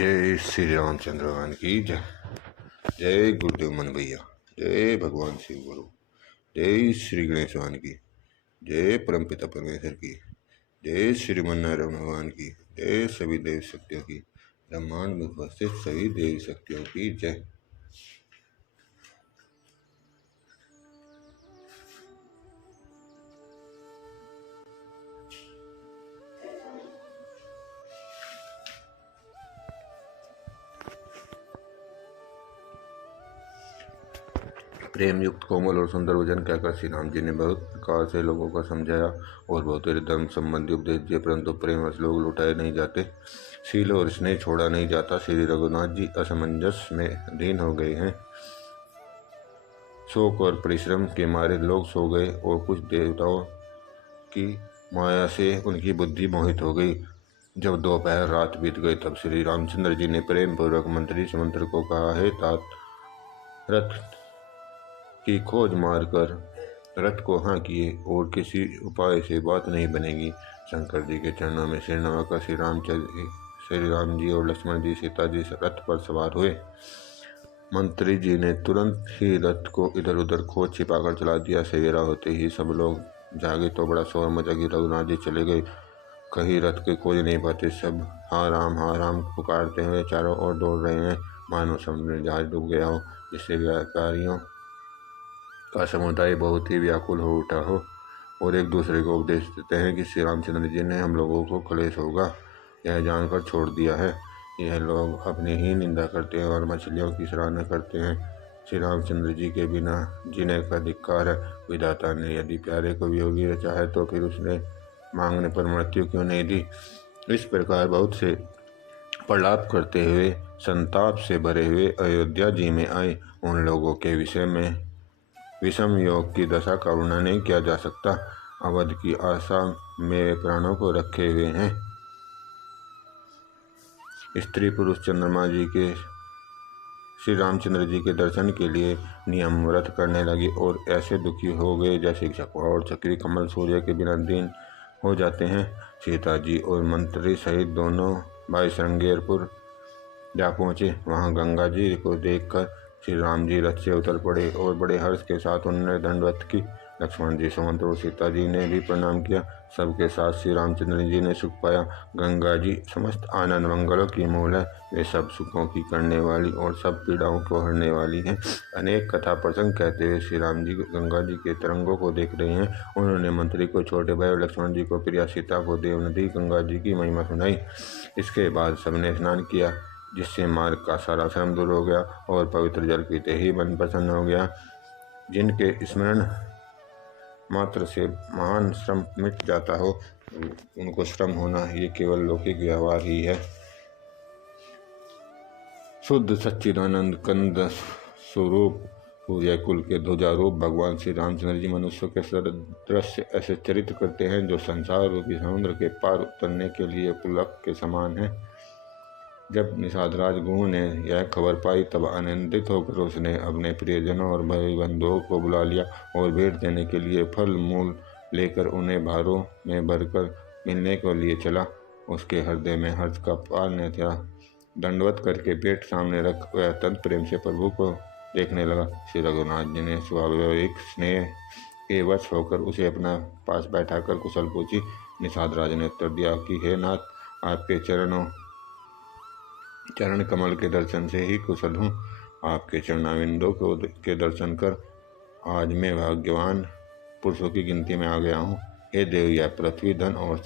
जय श्री रामचंद्र भगवान की जय। जय गुरुदेव मन भैया। जय भगवान शिव गुरु। जय श्री गणेश भगवान की जय। परमपिता परमेश्वर की जय। श्रीमन नारायण भगवान की जय। सभी देवी शक्तियों की, ब्रह्मांड में उपस्थित सभी देवी शक्तियों की जय। प्रेम युक्त कोमल और सुंदर वचन कहकर श्री राम जी ने बहुत प्रकार से लोगों को समझाया और बहुत धर्म संबंधी उपदेश दिए, परंतु प्रेमवश लोग लुटाए नहीं जाते, शील और स्नेह छोड़ा नहीं जाता। श्री रघुनाथ जी असमंजस में अधीन हो गए हैं। शोक और परिश्रम के मारे लोग सो गए और कुछ देवताओं की माया से उनकी बुद्धि मोहित हो गई। जब दोपहर रात बीत गई तब श्री रामचंद्र जी ने प्रेम पूर्वक मंत्री सुमंत्र को कहा, हे तात, रथ की खोज मारकर रथ को हाँ किए और किसी उपाय से बात नहीं बनेगी। शंकर जी के चरणों में सिर नवाकर श्री राम जी और लक्ष्मण जी सीता जी रथ पर सवार हुए। मंत्री जी ने तुरंत ही रथ को इधर उधर खोज छिपाकर चला दिया। सवेरा होते ही सब लोग जागे तो बड़ा शोर मचा कि रघुनाथ जी चले गए, कहीं रथ के खोज नहीं पाते। सब हाँ राम पुकारते हुए चारों ओर दौड़ रहे हैं, मानो समुद्र जहाज डूब गया हो, जिससे व्यापारियों का समुदाय बहुत ही व्याकुल हो उठा हो और एक दूसरे को उपदेश देते हैं कि श्री रामचंद्र जी ने हम लोगों को क्लेश होगा यह जानकर छोड़ दिया है। यह लोग अपनी ही निंदा करते हैं और मछलियों की सराहना करते हैं। श्री रामचंद्र जी के बिना जीने का धिक्कार है। विधाता ने यदि प्यारे को वियोगी रचा है तो फिर उसने मांगने पर मृत्यु क्यों नहीं दी। इस प्रकार बहुत से प्रलाप करते हुए संताप से भरे हुए अयोध्या जी में आए। उन लोगों के विषय में विषम योग की दशा का वर्णन नहीं किया जा सकता। अवध की आशा में प्राणों को रखे हुए हैं। स्त्री पुरुष चंद्रमा जी के श्री रामचंद्र जी के दर्शन के लिए नियम व्रत करने लगे और ऐसे दुखी हो गए जैसे चकवा और चक्री कमल सूर्य के बिना दिन हो जाते हैं। सीता जी और मंत्री सहित दोनों भाई श्रृंगेरपुर जा पहुँचे। वहाँ गंगा जी को देखकर श्री राम जी रथ से उतर पड़े और बड़े हर्ष के साथ उन्होंने दंडवत की। लक्ष्मण जी, सुमंत्र और सीता जी ने भी प्रणाम किया। सबके साथ श्री रामचंद्र जी ने सुख पाया। गंगा जी समस्त आनंद मंगलों की मूल है। वे सब सुखों की करने वाली और सब पीड़ाओं को हरने वाली हैं। अनेक कथा प्रसंग कहते हुए श्री राम जी गंगा जी के तरंगों को देख रहे हैं। उन्होंने मंत्री को छोटे भाई और लक्ष्मण जी को प्रिया सीता को देवनदी गंगा जी की महिमा सुनाई। इसके बाद सबने स्नान किया, जिससे मार्ग का सारा श्रम दूर हो गया और पवित्र जल पीते ही मन प्रसन्न हो गया। जिनके स्मरण मात्र से महान श्रम मिट जाता हो, उनको श्रम होना ये केवल लौकिक व्यवहार ही है। शुद्ध सच्चिदानंद कंद स्वरूप सूर्य कुल के ध्वजारूप भगवान श्री रामचंद्र जी मनुष्य के दृश्य ऐसे चरित्र करते हैं जो संसार रूपी समुद्र के पार उतरने के लिए पुलक के समान है। जब निषाद राजगुरु ने यह खबर पाई तब आनंदित होकर उसने अपने प्रियजनों और भाई बंधुओं को बुला लिया और भेंट देने के लिए फल मूल लेकर उन्हें भारों में भरकर मिलने के लिए चला। उसके हृदय में हर्ष का पार न था। दंडवत करके पेट सामने रख वह अत्यंत प्रेम से प्रभु को देखने लगा। श्री रघुनाथ जी ने स्वाभाविक स्नेह के वश होकर उसे अपना पास बैठाकर कुशल पूछी। निषाद राज ने उत्तर दिया कि हे नाथ, आपके चरण कमल के दर्शन से ही कुशल हूँ। आपके चरणाविंदों के दर्शन कर आज मैं भाग्यवान पुरुषों की गिनती में आ गया हूँ। हे देव, यह पृथ्वी धन और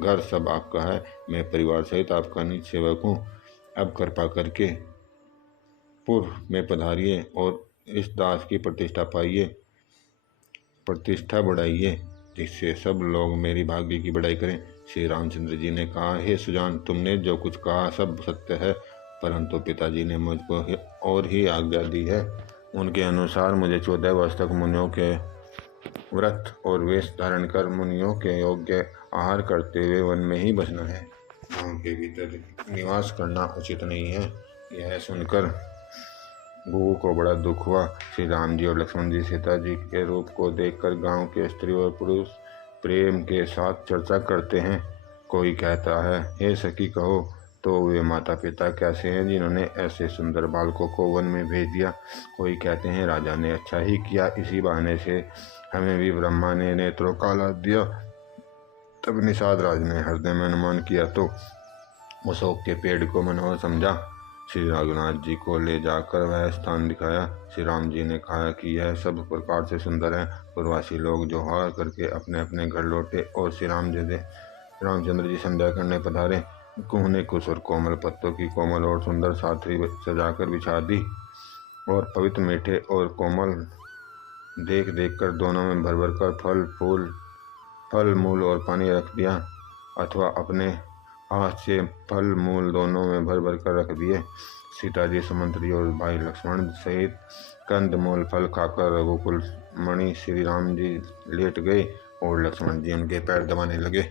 घर सब आपका है। मैं परिवार सहित आपका निज सेवक हूँ। अब कृपा करके पूर्व में पधारिए और इस दास की प्रतिष्ठा बढ़ाइए, जिससे सब लोग मेरी भाग्य की बढ़ाई करें। श्री रामचंद्र जी ने कहा, हे सुजान, तुमने जो कुछ कहा सब सत्य है, परंतु पिताजी ने मुझको और ही आज्ञा दी है। उनके अनुसार मुझे 14 वर्ष तक मुनियों के व्रत और वेश धारण कर मुनियों के योग्य आहार करते हुए वन में ही बसना है। गांव के भीतर निवास करना उचित नहीं है। यह सुनकर गुरु को बड़ा दुख हुआ। श्री राम जी और लक्ष्मण जी सीता जी के रूप को देखकर गांव के स्त्री और पुरुष प्रेम के साथ चर्चा करते हैं। कोई कहता है, हे सखी, कहो तो वे माता पिता कैसे हैं जिन्होंने ऐसे सुंदर बालकों को वन में भेज दिया। कोई कहते हैं राजा ने अच्छा ही किया, इसी बहाने से हमें भी ब्रह्मा ने नेत्रों का लाभ दिया। तब निषाद राज ने हृदय में अनुमान किया तो अशोक के पेड़ को मनोहर समझा। श्री रघुनाथ जी को ले जाकर वह स्थान दिखाया। श्री राम जी ने कहा कि यह सब प्रकार से सुंदर है। पूर्ववासी लोग जोहार करके अपने अपने घर लौटे और श्री रामचंद्र जी संध्या करने पधारे। उन्होंने कुश और कोमल पत्तों की कोमल और सुंदर साथरी सजाकर बिछा दी और पवित्र मीठे और कोमल देख देख कर दोनों में भर भर कर फल मूल और पानी रख दिया, अथवा अपने हाथ से फल मूल दोनों में भर भर कर रख दिए। सीता जी, सुमंत्री और भाई लक्ष्मण सहित कंद मूल फल खाकर रघुकुल मणि श्री राम जी लेट गए और लक्ष्मण जी उनके पैर दबाने लगे।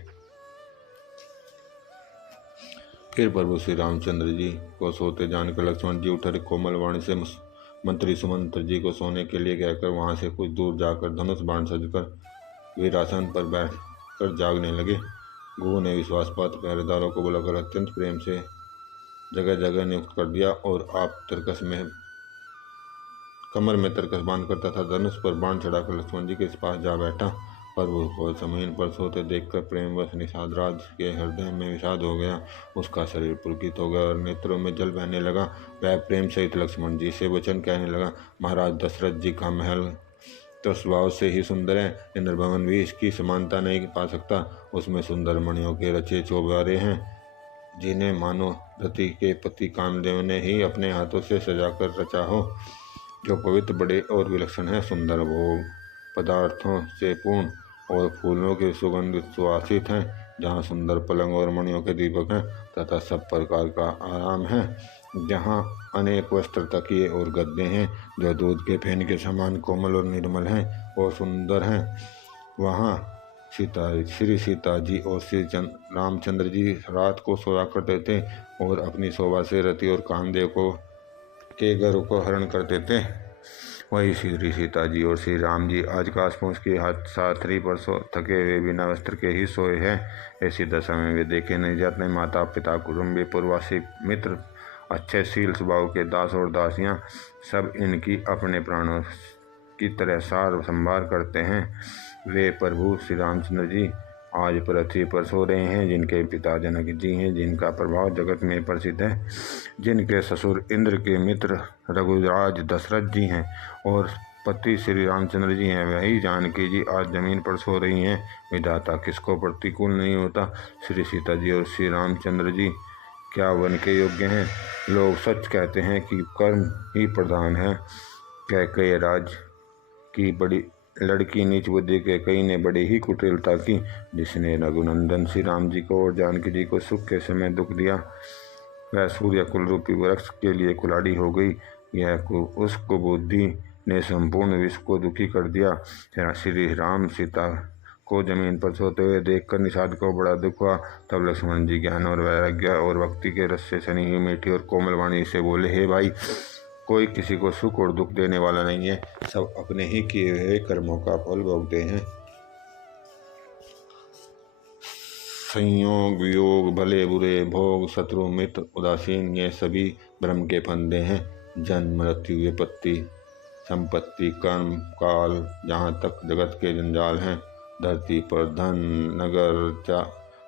फिर प्रभु श्री रामचंद्र जी को सोते जानकर लक्ष्मण जी उठे। कोमल वाणी से मंत्री सुमंत्र जी को सोने के लिए कहकर वहां से कुछ दूर जाकर धनुष बाण सजकर वीरासन पर बैठकर जागने लगे। गुरु ने विश्वासपात्र पहरेदारों को बुलाकर अत्यंत प्रेम से जगह जगह नियुक्त कर दिया और आप कमर में तरकस बांधकर तथा धनुष पर बाण चढ़ाकर लक्ष्मण जी के पास जा बैठा। प्रभु को जमीन पर सोते देखकर प्रेमवश निषाद राज के हृदय में विषाद हो गया। उसका शरीर पुलकित हो गया और नेत्रों में जल बहने लगा। वह प्रेम सहित लक्ष्मण जी से वचन कहने लगा, महाराज दशरथ जी का महल तो स्वभाव से ही सुंदर है, इंद्र भवन भी इसकी समानता नहीं पा सकता। उसमें सुंदर मणियों के रचे चौबारे हैं, जिन्हें मानो रति के पति कामदेव ने ही अपने हाथों से सजाकर रचा हो, जो पवित्र बड़े और विलक्षण है। सुंदर भोग पदार्थों से पूर्ण और फूलों के सुगंधित सुवासित हैं, जहाँ सुंदर पलंग और मणियों के दीपक हैं तथा सब प्रकार का आराम है, जहाँ अनेक वस्त्र तकिए और गद्दे हैं जो दूध के फेन के समान कोमल और निर्मल हैं और सुंदर हैं। वहाँ श्री सीता जी और श्री रामचंद्र जी रात को सोया करते थे और अपनी शोभा से रति और कामदेव के गर्व को हरण करते थे। वही श्री सीता जी और श्री राम जी आज काशपूंछ की साथरी पर थके हुए बिना वस्त्र के ही सोए हैं। ऐसी दशा में वे देखे नहीं जाते। माता पिता कुटुंबी पूर्ववासी मित्र अच्छे शील स्वभाव के दास और दासियां सब इनकी अपने प्राणों की तरह सार संभार करते हैं। वे प्रभु श्री रामचंद्र जी आज पृथ्वी पर सो रहे हैं, जिनके पिता जनक जी हैं, जिनका प्रभाव जगत में प्रसिद्ध है, जिनके ससुर इंद्र के मित्र रघुराज दशरथ जी हैं और पति श्री रामचंद्र जी हैं। वही जानकी जी आज जमीन पर सो रही हैं। विधाता किसको प्रतिकूल नहीं होता। श्री सीता जी और श्री रामचंद्र जी क्या वन के योग्य हैं। लोग सच कहते हैं कि कर्म ही प्रधान है। कैकेयी राज की बड़ी लड़की नीच बुद्धि कैकेयी ने बड़ी ही कुटिलता की, जिसने रघुनंदन श्री राम जी को और जानकी जी को सुख के समय दुख दिया। वह सूर्य कुल रूपी वृक्ष के लिए कुलाड़ी हो गई। उस कुबुद्धि ने संपूर्ण विश्व को दुखी कर दिया। श्री राम सीता को जमीन पर सोते हुए देखकर निषाद को बड़ा दुख हुआ। तब लक्ष्मण जी ज्ञान और वैराग्य और भक्ति के रस से सनी हुई मीठी और कोमल वाणी से बोले, हे भाई, कोई किसी को सुख और दुख देने वाला नहीं है, सब अपने ही किए हुए कर्मों का फल भोगते हैं। संयोग वियोग भले बुरे भोग शत्रु मित्र उदासीन ये सभी ब्रह्म के फंदे हैं। जन्म मृत्यु विपत्ति संपत्ति कर्म काल जहाँ तक जगत के जंजाल हैं। धरती पर धन नगर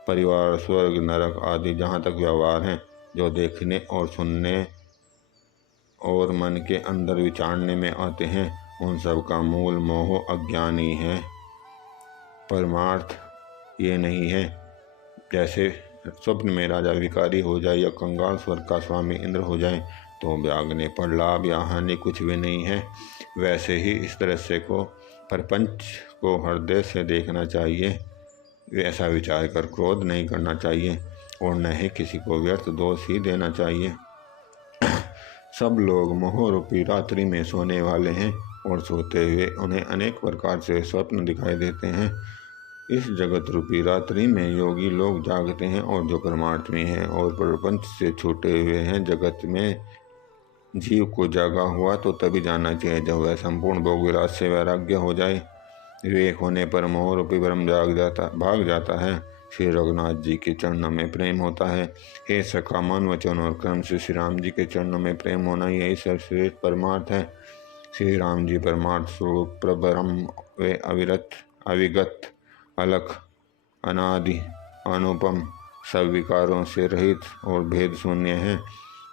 परिवार स्वर्ग नरक आदि जहाँ तक व्यवहार हैं, जो देखने और सुनने और मन के अंदर विचारने में आते हैं, उन सब का मूल मोह अज्ञानी है। परमार्थ ये नहीं है। जैसे स्वप्न में राजा भिखारी हो जाए या कंगाल स्वर्ग का स्वामी इंद्र हो जाए तो व्यागने पर लाभ या हानि कुछ भी नहीं है, वैसे ही इस दृश्य को प्रपंच को हृदय से देखना चाहिए। ऐसा विचार कर क्रोध नहीं करना चाहिए और न ही किसी को व्यर्थ दोष ही देना चाहिए। सब लोग मोह रूपी रात्रि में सोने वाले हैं और सोते हुए उन्हें अनेक प्रकार से स्वप्न दिखाई देते हैं। इस जगत रूपी रात्रि में योगी लोग जागते हैं और जो परमार्थ में हैं और प्रपंच से छूटे हुए हैं। जगत में जीव को जागा हुआ तो तभी जाना चाहिए जब वह संपूर्ण भोग विलास से वैराग्य हो जाए। विवेक होने पर मोह रूपी भ्रम भाग जाता है। श्री रघुनाथ जी के चरणों में प्रेम होता है। हे सखा, मन वचन और कर्म से श्री राम जी के चरणों में प्रेम होना यही सर्वश्रेष्ठ परमार्थ है। श्री राम जी परमार्थ स्वरूप प्रब्रह्म वे अविरत, अविगत, अलख, अनादि, अनुपम, सब विकारों से रहित और भेद शून्य हैं।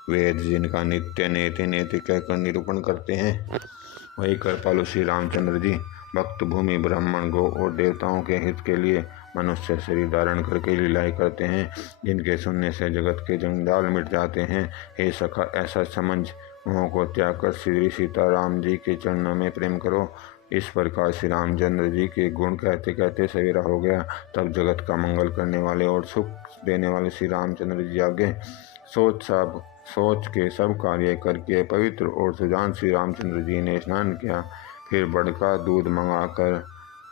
वेद जिनका नित्य नेति नेति कहकर निरूपण करते हैं, वही कृपालु श्री रामचंद्र जी भक्त, भूमि, ब्राह्मण, गौ और देवताओं के हित के लिए मनुष्य शरीर धारण करके लीलाएं करते हैं, जिनके सुनने से जगत के जंजाल मिट जाते हैं। हे सखा, ऐसा समझ मोह को त्याग कर श्री सीता राम जी के चरणों में प्रेम करो। इस प्रकार श्री रामचंद्र जी के गुण कहते कहते सवेरा हो गया। तब जगत का मंगल करने वाले और सुख देने वाले श्री रामचंद्र जी आगे सोच के सब कार्य करके पवित्र और सुजान श्री रामचंद्र जी ने स्नान किया। फिर बड़का दूध मंगाकर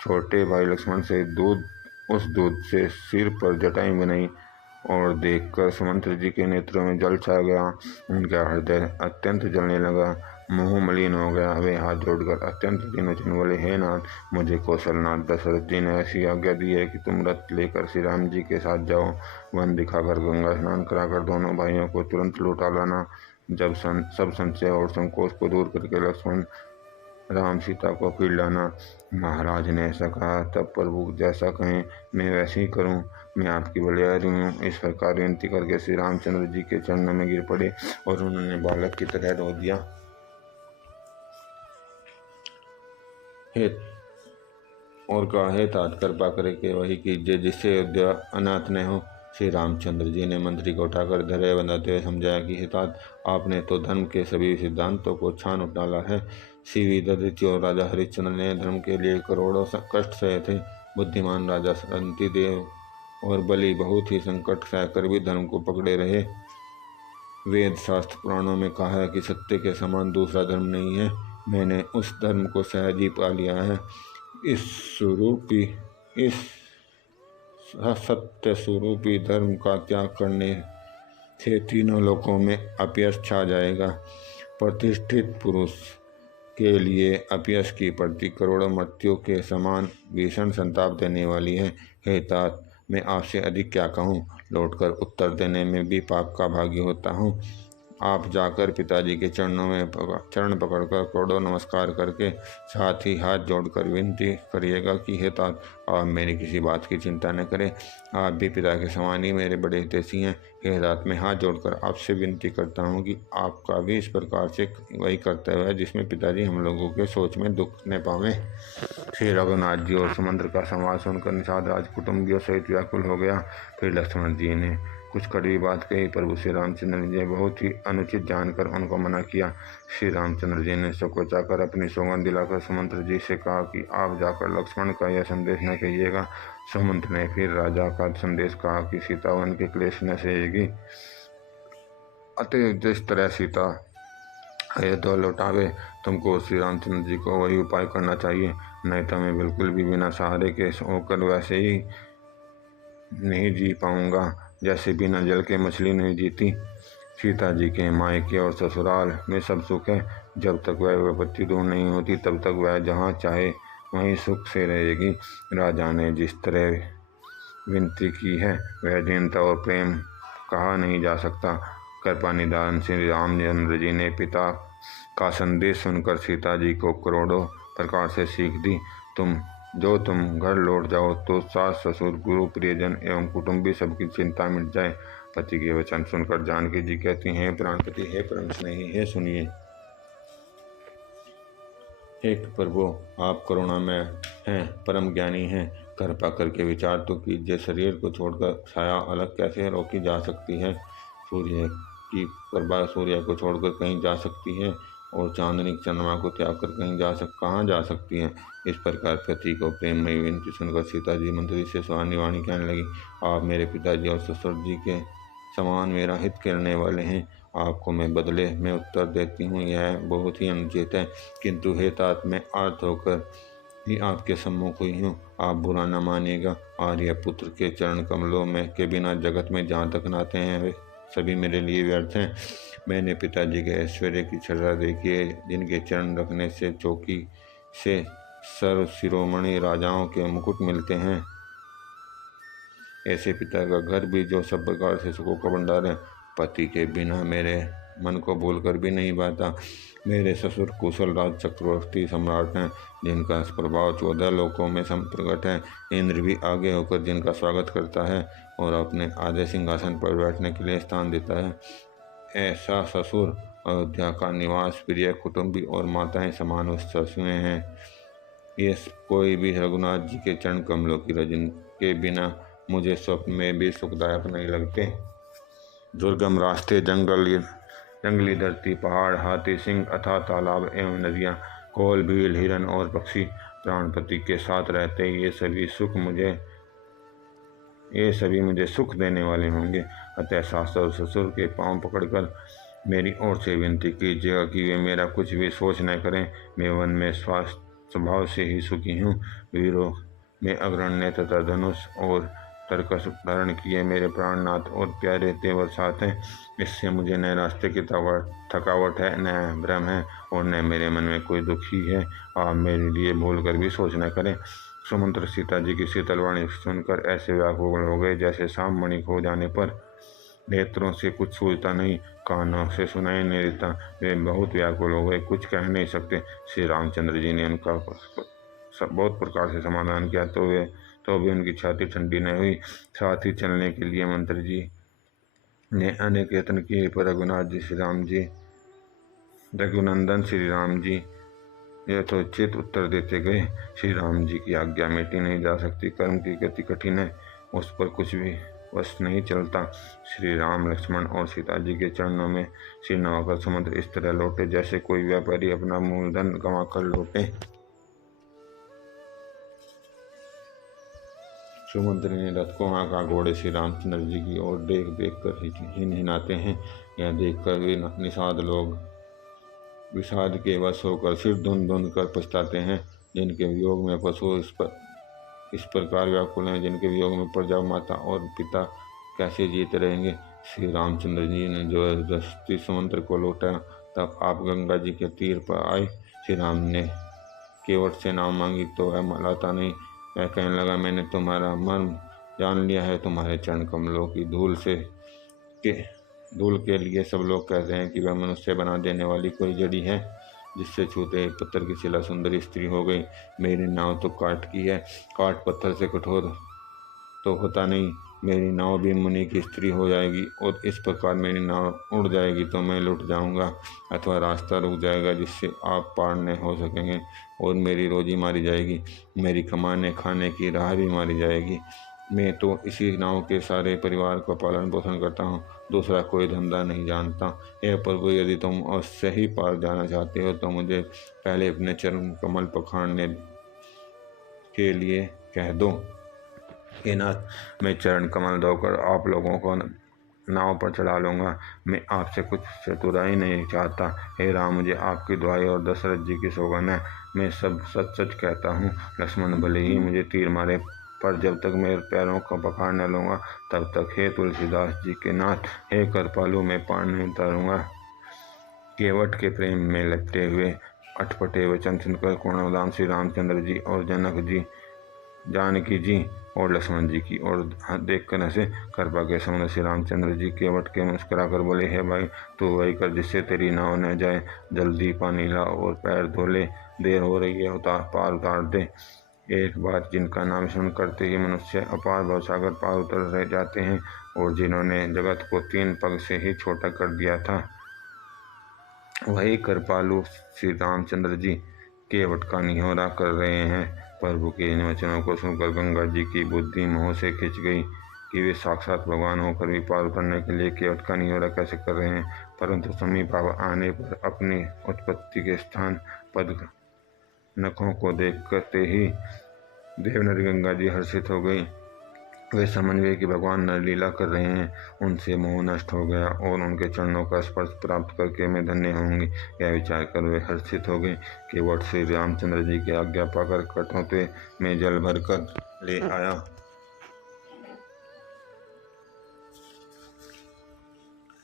छोटे भाई लक्ष्मण से उस दूध से सिर पर जटाई बनाई और देखकर सुमंत्र जी के नेत्रों में जल छा गया। उनका हृदय अत्यंत जलने लगा, मुँह मलिन हो गया। वे हाथ जोड़कर अत्यंत दीनवचन बोले, हे नाथ, मुझे कौशलनाथ दशरथ जी ने ऐसी आज्ञा दी है कि तुम रथ लेकर श्री राम जी के साथ जाओ। वन दिखाकर गंगा स्नान कराकर दोनों भाइयों को तुरंत लौटा लाना। जब सब संशय और संकोच को दूर करके लक्ष्मण राम सीता को फिर लाना। महाराज ने ऐसा कहा। तब प्रभु जैसा कहें मैं वैसे ही करूं। मैं आपकी बलिहारी हूँ। इस प्रकार विनती करके श्री रामचंद्र जी के चरणों में गिर पड़े और उन्होंने बालक की तरह रो दिया। और कहा, हे तात, कृपा करके वही कीजिए जिससे अयोध्या अनाथ न हो। श्री रामचंद्र जी ने मंत्री को उठाकर धैर्य बनाते हुए समझाया कि हे तात, आपने तो धर्म के सभी सिद्धांतों को छान डाला है। श्री दधिची और राजा हरिश्चंद्र ने धर्म के लिए करोड़ों कष्ट सहे थे। बुद्धिमान राजा शांतिदेव और बलि बहुत ही संकट सहकर भी धर्म को पकड़े रहे। वेद शास्त्र पुराणों में कहा है कि सत्य के समान दूसरा धर्म नहीं है। मैंने उस धर्म को सहज ही पा लिया है। इस सत्य स्वरूपी धर्म का त्याग करने से तीनों लोकों में अपयश छा जाएगा। प्रतिष्ठित पुरुष के लिए अपयश की प्रति करोड़ों मृत्यु के समान भीषण संताप देने वाली है। हे तात, मैं आपसे अधिक क्या कहूँ। लौटकर उत्तर देने में भी पाप का भागी होता हूँ। आप जाकर पिताजी के चरण पकड़कर करोड़ों नमस्कार करके साथ ही हाथ जोड़कर विनती करिएगा कि हे तात, आप मेरी किसी बात की चिंता न करें। आप भी पिता के समान ही मेरे बड़े हितैषी हैं। हे तात, मैं हाथ जोड़कर आपसे विनती करता हूँ कि आपका भी इस प्रकार से वही कर्तव्य है जिसमें पिताजी हम लोगों के सोच में दुख न पावें। श्री रघुनाथ जी और समुद्र का संवाद सुनकर निषाद राजकुटुंबियों सहित व्याकुल हो गया। फिर लक्ष्मण जी ने कुछ कड़वी बात कही। प्रभु श्री रामचंद्र जी ने बहुत ही अनुचित जानकर उनको मना किया। श्री रामचंद्र जी ने सकोचाकर अपनी सौगंध दिलाकर सुमंत्र जी से कहा कि आप जाकर लक्ष्मण का यह संदेश न कहिएगा। सुमंत्र ने फिर राजा का संदेश कहा कि सीता वन के क्लेश न सहेगी, अतः जिस तरह सीता अयोध्या लौटावे, तुमको श्री रामचंद्र जी को वही उपाय करना चाहिए। नहीं तो मैं बिल्कुल भी बिना सहारे के होकर वैसे ही नहीं जी पाऊंगा जैसे बिना जल के मछली नहीं जीती। सीता जी के मायके और ससुराल में सब सुख है। जब तक वह विपत्ति दूर नहीं होती तब तक वह जहाँ चाहे वहीं सुख से रहेगी। राजा ने जिस तरह विनती की है वह दीनता और प्रेम कहा नहीं जा सकता। कृपा निदान श्री रामचंद्र जी ने पिता का संदेश सुनकर सीता जी को करोड़ों प्रकार से सीख दी। तुम घर लौट जाओ तो सास ससुर गुरु प्रियजन एवं कुटुंबी सबकी चिंता मिट जाए। पति के वचन सुनकर जानकी जी कहती हैं, प्राणपति, हे परम स्नेही, हे सुनिए। हे प्रभु, आप करुणामय हैं, परम ज्ञानी हैं। कृपा करके विचार तो कीजिए, शरीर को छोड़कर छाया अलग कैसे रोकी जा सकती है। सूर्य की प्रभा सूर्य को छोड़कर कहीं जा सकती है और चांदनी चंद्रमा को त्याग कर कहाँ जा सकती है। इस प्रकार पति को प्रेममयी विनती सुनकर सीता जी मंत्री से सुहानी वाणी कहने लगी, आप मेरे पिताजी और ससुर जी के समान मेरा हित करने वाले हैं। आपको मैं बदले में उत्तर देती हूँ, यह बहुत ही अनुचित है, किंतु हे तात, मैं आर्त होकर ही आपके सम्मुख हुई हूँ, आप बुरा न मानिएगा। आर्य पुत्र के चरण कमलों में के बिना जगत में जहाँ तक नाते हैं वे सभी मेरे लिए व्यर्थ हैं। मैंने पिताजी के ऐश्वर्य की छटा देखी है, जिनके चरण रखने से चौकी से सर्व शिरोमणि राजाओं के मुकुट मिलते हैं। ऐसे पिता का घर भी जो सब प्रकार से सुखों का भंडार है, पति के बिना मेरे मन को भूलकर भी नहीं पाता। मेरे ससुर कुशल राज चक्रवर्ती सम्राट हैं, जिनका प्रभाव 14 लोकों में प्रकट है। इंद्र भी आगे होकर जिनका स्वागत करता है और अपने आधे सिंहासन पर बैठने के लिए स्थान देता है। ऐसा ससुर अयोध्या का निवास प्रिय, कुटुंबी और माताएं समान वसुएं हैं। ये कोई भी रघुनाथ जी के चरण कमलों की रजन के बिना मुझे स्वप्न में भी सुखदायक नहीं लगते। दुर्गम रास्ते, जंगली धरती, पहाड़, हाथी, सिंह, अथाह तालाब एवं नदियाँ, कोल, भील, हिरन और पक्षी प्राणपति के साथ रहते, ये सभी मुझे सुख देने वाले होंगे। अतः सास और ससुर के पांव पकड़कर मेरी ओर से विनती कीजिएगा कि वे मेरा कुछ भी सोच न करें। मैं वन में स्वभाव से ही सुखी हूँ। वीरों में अग्रण्य तथा धनुष और तरकस धारण किए मेरे प्राणनाथ और प्यारे तेवर साथ हैं। इससे मुझे न रास्ते की थकावट है, न भ्रम है और न मेरे मन में कोई दुख ही है। आप मेरे लिए भूल कर भी सोच न करें। सुमंत्र सीता जी की शीतल वाणी सुनकर ऐसे व्याकुल हो गए जैसे शाम मणि खो जाने पर नेत्रों से कुछ सूझता नहीं, कानों से सुनाई नहीं देता। वे बहुत व्याकुल हो गए, कुछ कह नहीं सकते। श्री रामचंद्र जी ने उनका बहुत प्रकार से समाधान किया तो भी उनकी छाती ठंडी न हुई। साथ ही चलने के लिए मंत्री जी ने अनेक यत्न किए, पर रघुनंदन श्री राम जी यथोचित उत्तर देते गए। श्री राम जी की आज्ञा मिटी नहीं जा सकती, कर्म की गति कठिन है, उस पर कुछ भी वश नहीं चलता। श्री राम, लक्ष्मण और सीता जी के चरणों में सिर नवाकर समुद्र इस तरह लौटे जैसे कोई व्यापारी अपना मूलधन गंवा कर लौटे। सुमंत्री ने रथ को हाँका। घोड़े श्री रामचंद्र जी की ओर देख देख कर हिनहिनाते हैं। यह देखकर वे निषाद लोग विषाद के वश होकर सिर धुन धुन कर पछताते हैं। जिनके वियोग में पशु इस प्रकार व्याकुल हैं, जिनके वियोग में प्रजा, माता और पिता कैसे जीते रहेंगे। श्री रामचंद्र जी ने जो जबरदस्ती सुमंत्र को लौटाया, तब आप गंगा जी के तीर पर आए। श्री राम ने केवट से नाव मांगी तो वह मलाता नहीं। वह कहने लगा, मैंने तुम्हारा मर्म जान लिया है। तुम्हारे चरण कमलों की धूल के लिए सब लोग कहते हैं कि वह मनुष्य बना देने वाली कोई जड़ी है, जिससे छूते पत्थर की शिला सुंदर स्त्री हो गई। मेरी नाव तो काठ की है, काठ पत्थर से कठोर तो होता नहीं। मेरी नाव भी मुनि की स्त्री हो जाएगी और इस प्रकार मेरी नाव उड़ जाएगी तो मैं लुट जाऊंगा, अथवा रास्ता रुक जाएगा जिससे आप पार न हो सकेंगे और मेरी रोजी मारी जाएगी। मेरी कमाने खाने की राह भी मारी जाएगी। मैं तो इसी नाव के सारे परिवार का पालन पोषण करता हूँ, दूसरा कोई धंधा नहीं जानता। हे प्रभु, यदि तुम अवश्य ही पार जाना चाहते हो तो मुझे पहले अपने चरण कमल पखाड़ने के लिए कह दो। हे नाथ, मैं चरण कमल धोकर आप लोगों को नाव पर चढ़ा लूँगा। मैं आपसे कुछ चतुराई नहीं चाहता। हे राम, मुझे आपकी दुआई और दशरथ जी की सौगंध है, मैं सब सच सच कहता हूँ। लक्ष्मण भले ही मुझे तीर मारे, पर जब तक मेरे पैरों को पकड़ न लूँगा तब तक हे तुलसीदास जी के नाथ, हे कृपालु, मैं पार नहीं उतारूँगा। केवट के प्रेम में लपटे हुए अटपटे वचन सुनकर कुणावदान श्री रामचंद्र जी और जनक जी, जानकी जी और लक्ष्मण जी की ओर देख कर हंसे। कृपा के समुद्र श्री रामचंद्र जी केवट के मुस्कुरा कर बोले, हे भाई, तू वही कर जिससे तेरी नाव न जाए। जल्दी पानी ला और पैर धो ले, देर हो रही है, पार उतार दे। एक बात जिनका नाम सुन करते ही मनुष्य अपार भवसागर पार उतर रह जाते हैं, और जिन्होंने जगत को 3 पग से ही छोटा कर दिया था, वही कृपालु श्री रामचंद्र जी केवट का निहोरा कर रहे हैं। प्रभु के इन वचनों को सुनकर गंगा जी की बुद्धि मोह से खिंच गई कि वे साक्षात भगवान होकर भी पार उतरने के लिए केवट का निहोरा कैसे कर रहे हैं। परंतु समीप आने पर अपनी उत्पत्ति के स्थान पद नखों को देख करते ही देवनरी गंगा जी हर्षित हो गई। वे समझ गए कि भगवान नरलीला कर रहे हैं। उनसे मोह नष्ट हो गया और उनके चरणों का स्पर्श प्राप्त करके मैं धन्य होंगी, यह विचार कर वे हर्षित हो गए। केवट श्री रामचंद्र जी की आज्ञा पाकर कटोते में जल भर कर ले आया।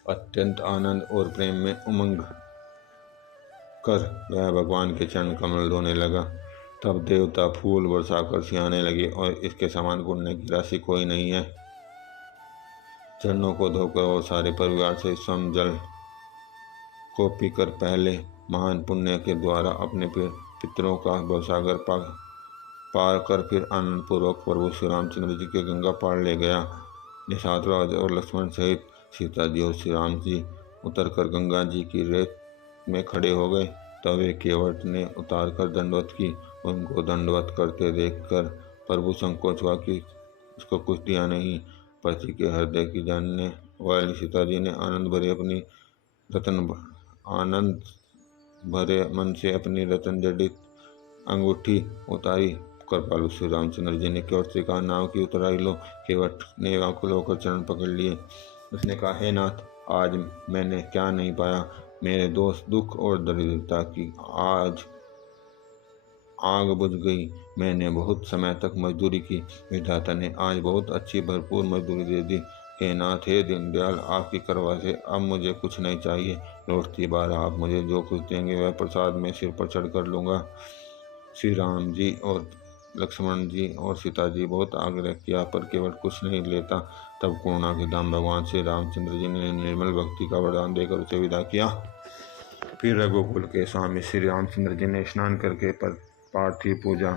अत्यंत आनंद और प्रेम में उमंग कर वह भगवान के चरण कमल धोने लगा। तब देवता फूल बरसाकर सियाने लगे और इसके समान पुण्य की राशि कोई नहीं है। चरणों को धोकर और सारे परिवार से स्वयं जल को पीकर पहले महान पुण्य के द्वारा अपने पितरों का भवसागर पार कर फिर आनंद पूर्वक प्रभु श्री रामचंद्र जी के गंगा पार ले गया। निषाद राज और लक्ष्मण सहित सीता जी और श्री राम जी उतरकर गंगा जी की रेत में खड़े हो गए। तब एक केवट ने उतार कर दंडवत की। उनको दंडवत करते देखकर प्रभु संकोच हुआ कि उसको कुछ दिया नहीं। पति के हृदय की जानने वाली सीता जी ने आनंद भरे मन से अपनी रतन जडित अंगूठी उतारी। कृपालु श्री रामचंद्र जी ने केवट से कहा, नाव की उतराई लो। केवट ने व्याकुल होकर चरण पकड़ लिए। उसने कहा, हे नाथ, आज मैंने क्या नहीं पाया। मेरे दोष, दुख और दरिद्रता की आज आग बुझ गई। मैंने बहुत समय तक मजदूरी की, विधाता ने आज बहुत अच्छी भरपूर मजदूरी दे दी। हे नाथ, हे दीनदयाल, आपकी कृपा से अब मुझे कुछ नहीं चाहिए। लौटती बार आप मुझे जो कुछ देंगे वह प्रसाद में सिर पर चढ़ कर लूँगा। श्री राम जी और लक्ष्मण जी और सीता जी बहुत आग्रह किया, पर केवल कुछ नहीं लेता। तब करुणा के धाम भगवान श्री रामचंद्र जी ने निर्मल भक्ति का वरदान देकर उसे विदा किया। फिर रघुकुल के स्वामी श्री रामचंद्र जी ने स्नान करके पार्थिव पूजा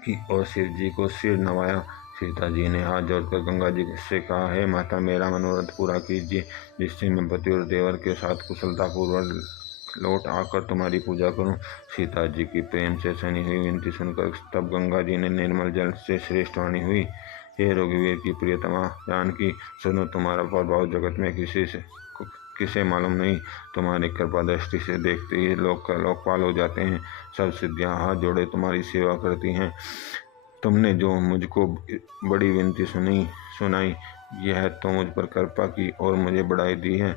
की और शिव जी को सिर नवाया। सीता जी ने हाथ जोड़कर गंगा जी से कहा, हे माता, मेरा मनोरथ पूरा कीजिए, जिससे मैं पति और देवर के साथ कुशलतापूर्वक लौट आकर तुम्हारी पूजा करूं। सीता जी की प्रेम से सनी हुई विनती सुनकर तब गंगा जी ने निर्मल जल से श्रेष्ठ वाणी हुई, हे रघुवीर की प्रियतमा जानकी, सुनो, तुम्हारा प्रभाव जगत में किसे मालूम नहीं। तुम्हारी कृपा दृष्टि से देखते ही लोकपाल हो जाते हैं। सब सिद्धियां हाथ जोड़े तुम्हारी सेवा करती हैं। तुमने जो मुझको बड़ी विनती सुनाई, यह तो मुझ पर कृपा की और मुझे बढ़ाई दी है।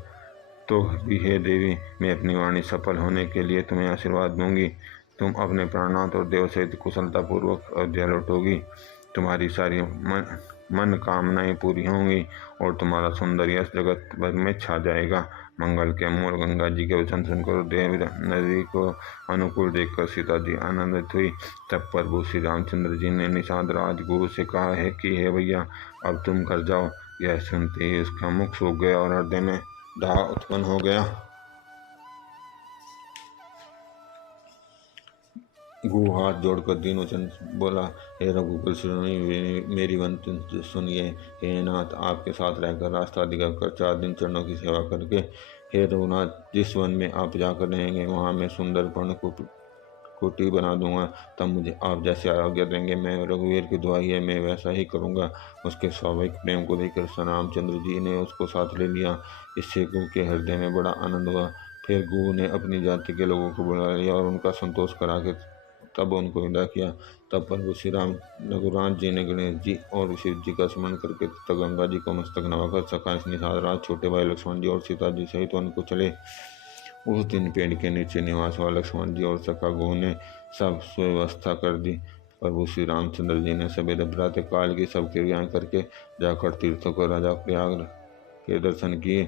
तो भी हे देवी, मैं अपनी वाणी सफल होने के लिए तुम्हें आशीर्वाद दूंगी। तुम अपने प्राणनाथ और देव सहित कुशलतापूर्वक अयोध्या लौटोगी। तुम्हारी सारी मन कामनाएं पूरी होंगी और तुम्हारा सुंदर यश जगत भर में छा जाएगा। मंगल के मूल गंगा जी के वचन सुनकर देव नदी को अनुकूल देखकर सीता जी आनंदित हुई। तब प्रभु श्री रामचंद्र जी ने निषाद राजगुरु से कहा है कि हे भैया, अब तुम घर जाओ। यह सुनते ही उसका मुख सूख गया और हृदय में दाह उत्पन्न हो गया। गु हाथ जोड़कर दीनवचन बोला, हे रघुकुल श्रेणी, मेरी वंदन सुनिए। हे नाथ, आपके साथ रहकर रास्ता दिखा कर 4 दिन चरणों की सेवा करके, हे रघुनाथ, जिस वन में आप जाकर रहेंगे वहाँ मैं सुंदर पर्ण कुटी बना दूंगा। तब मुझे आप जैसे आज्ञा देंगे। मैं रघुवीर की दुआई है, मैं वैसा ही करूँगा। उसके स्वाभाविक प्रेम को देखकर श्री रामचंद्र जी ने उसको साथ ले लिया। इससे गु के हृदय में बड़ा आनंद हुआ। फिर गु ने अपनी जाति के लोगों को बुला लिया और उनका संतोष करा के तब उनको विदा किया। तब प्रभु श्री राम रघुनाथ जी ने गणेश जी और शिव जी का स्मरण करके तथा गंगा जी को मस्तक नवाकर सखा निषाद राज, छोटे भाई लक्ष्मण जी और सीता जी सहित उनको चले। उस दिन पेड़ के नीचे निवास हुआ लक्ष्मण जी और सखा गो ने सब सुव्यवस्था कर दी। प्रभु श्री रामचंद्र जी ने सवेरे प्रातः काल की सब क्रियाएं करके जाकर तीर्थों को राजा प्रयाग के दर्शन किए।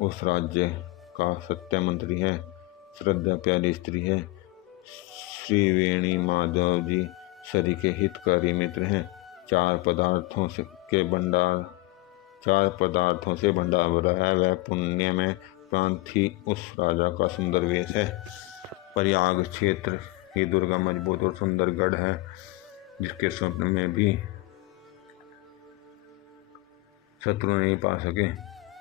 उस राज्य का सत्य मंत्री है, श्रद्धा प्यारी स्त्री है। श्री वेणी माधव जी सरी के हितकारी मित्र हैं। 4 पदार्थों से भंडार भरा है। वह पुण्य में प्रांति उस राजा का सुंदर वेश है। प्रयाग क्षेत्र ही दुर्गा मजबूत और सुंदर गढ़ है, जिसके स्वप्न में भी शत्रु नहीं पा सके।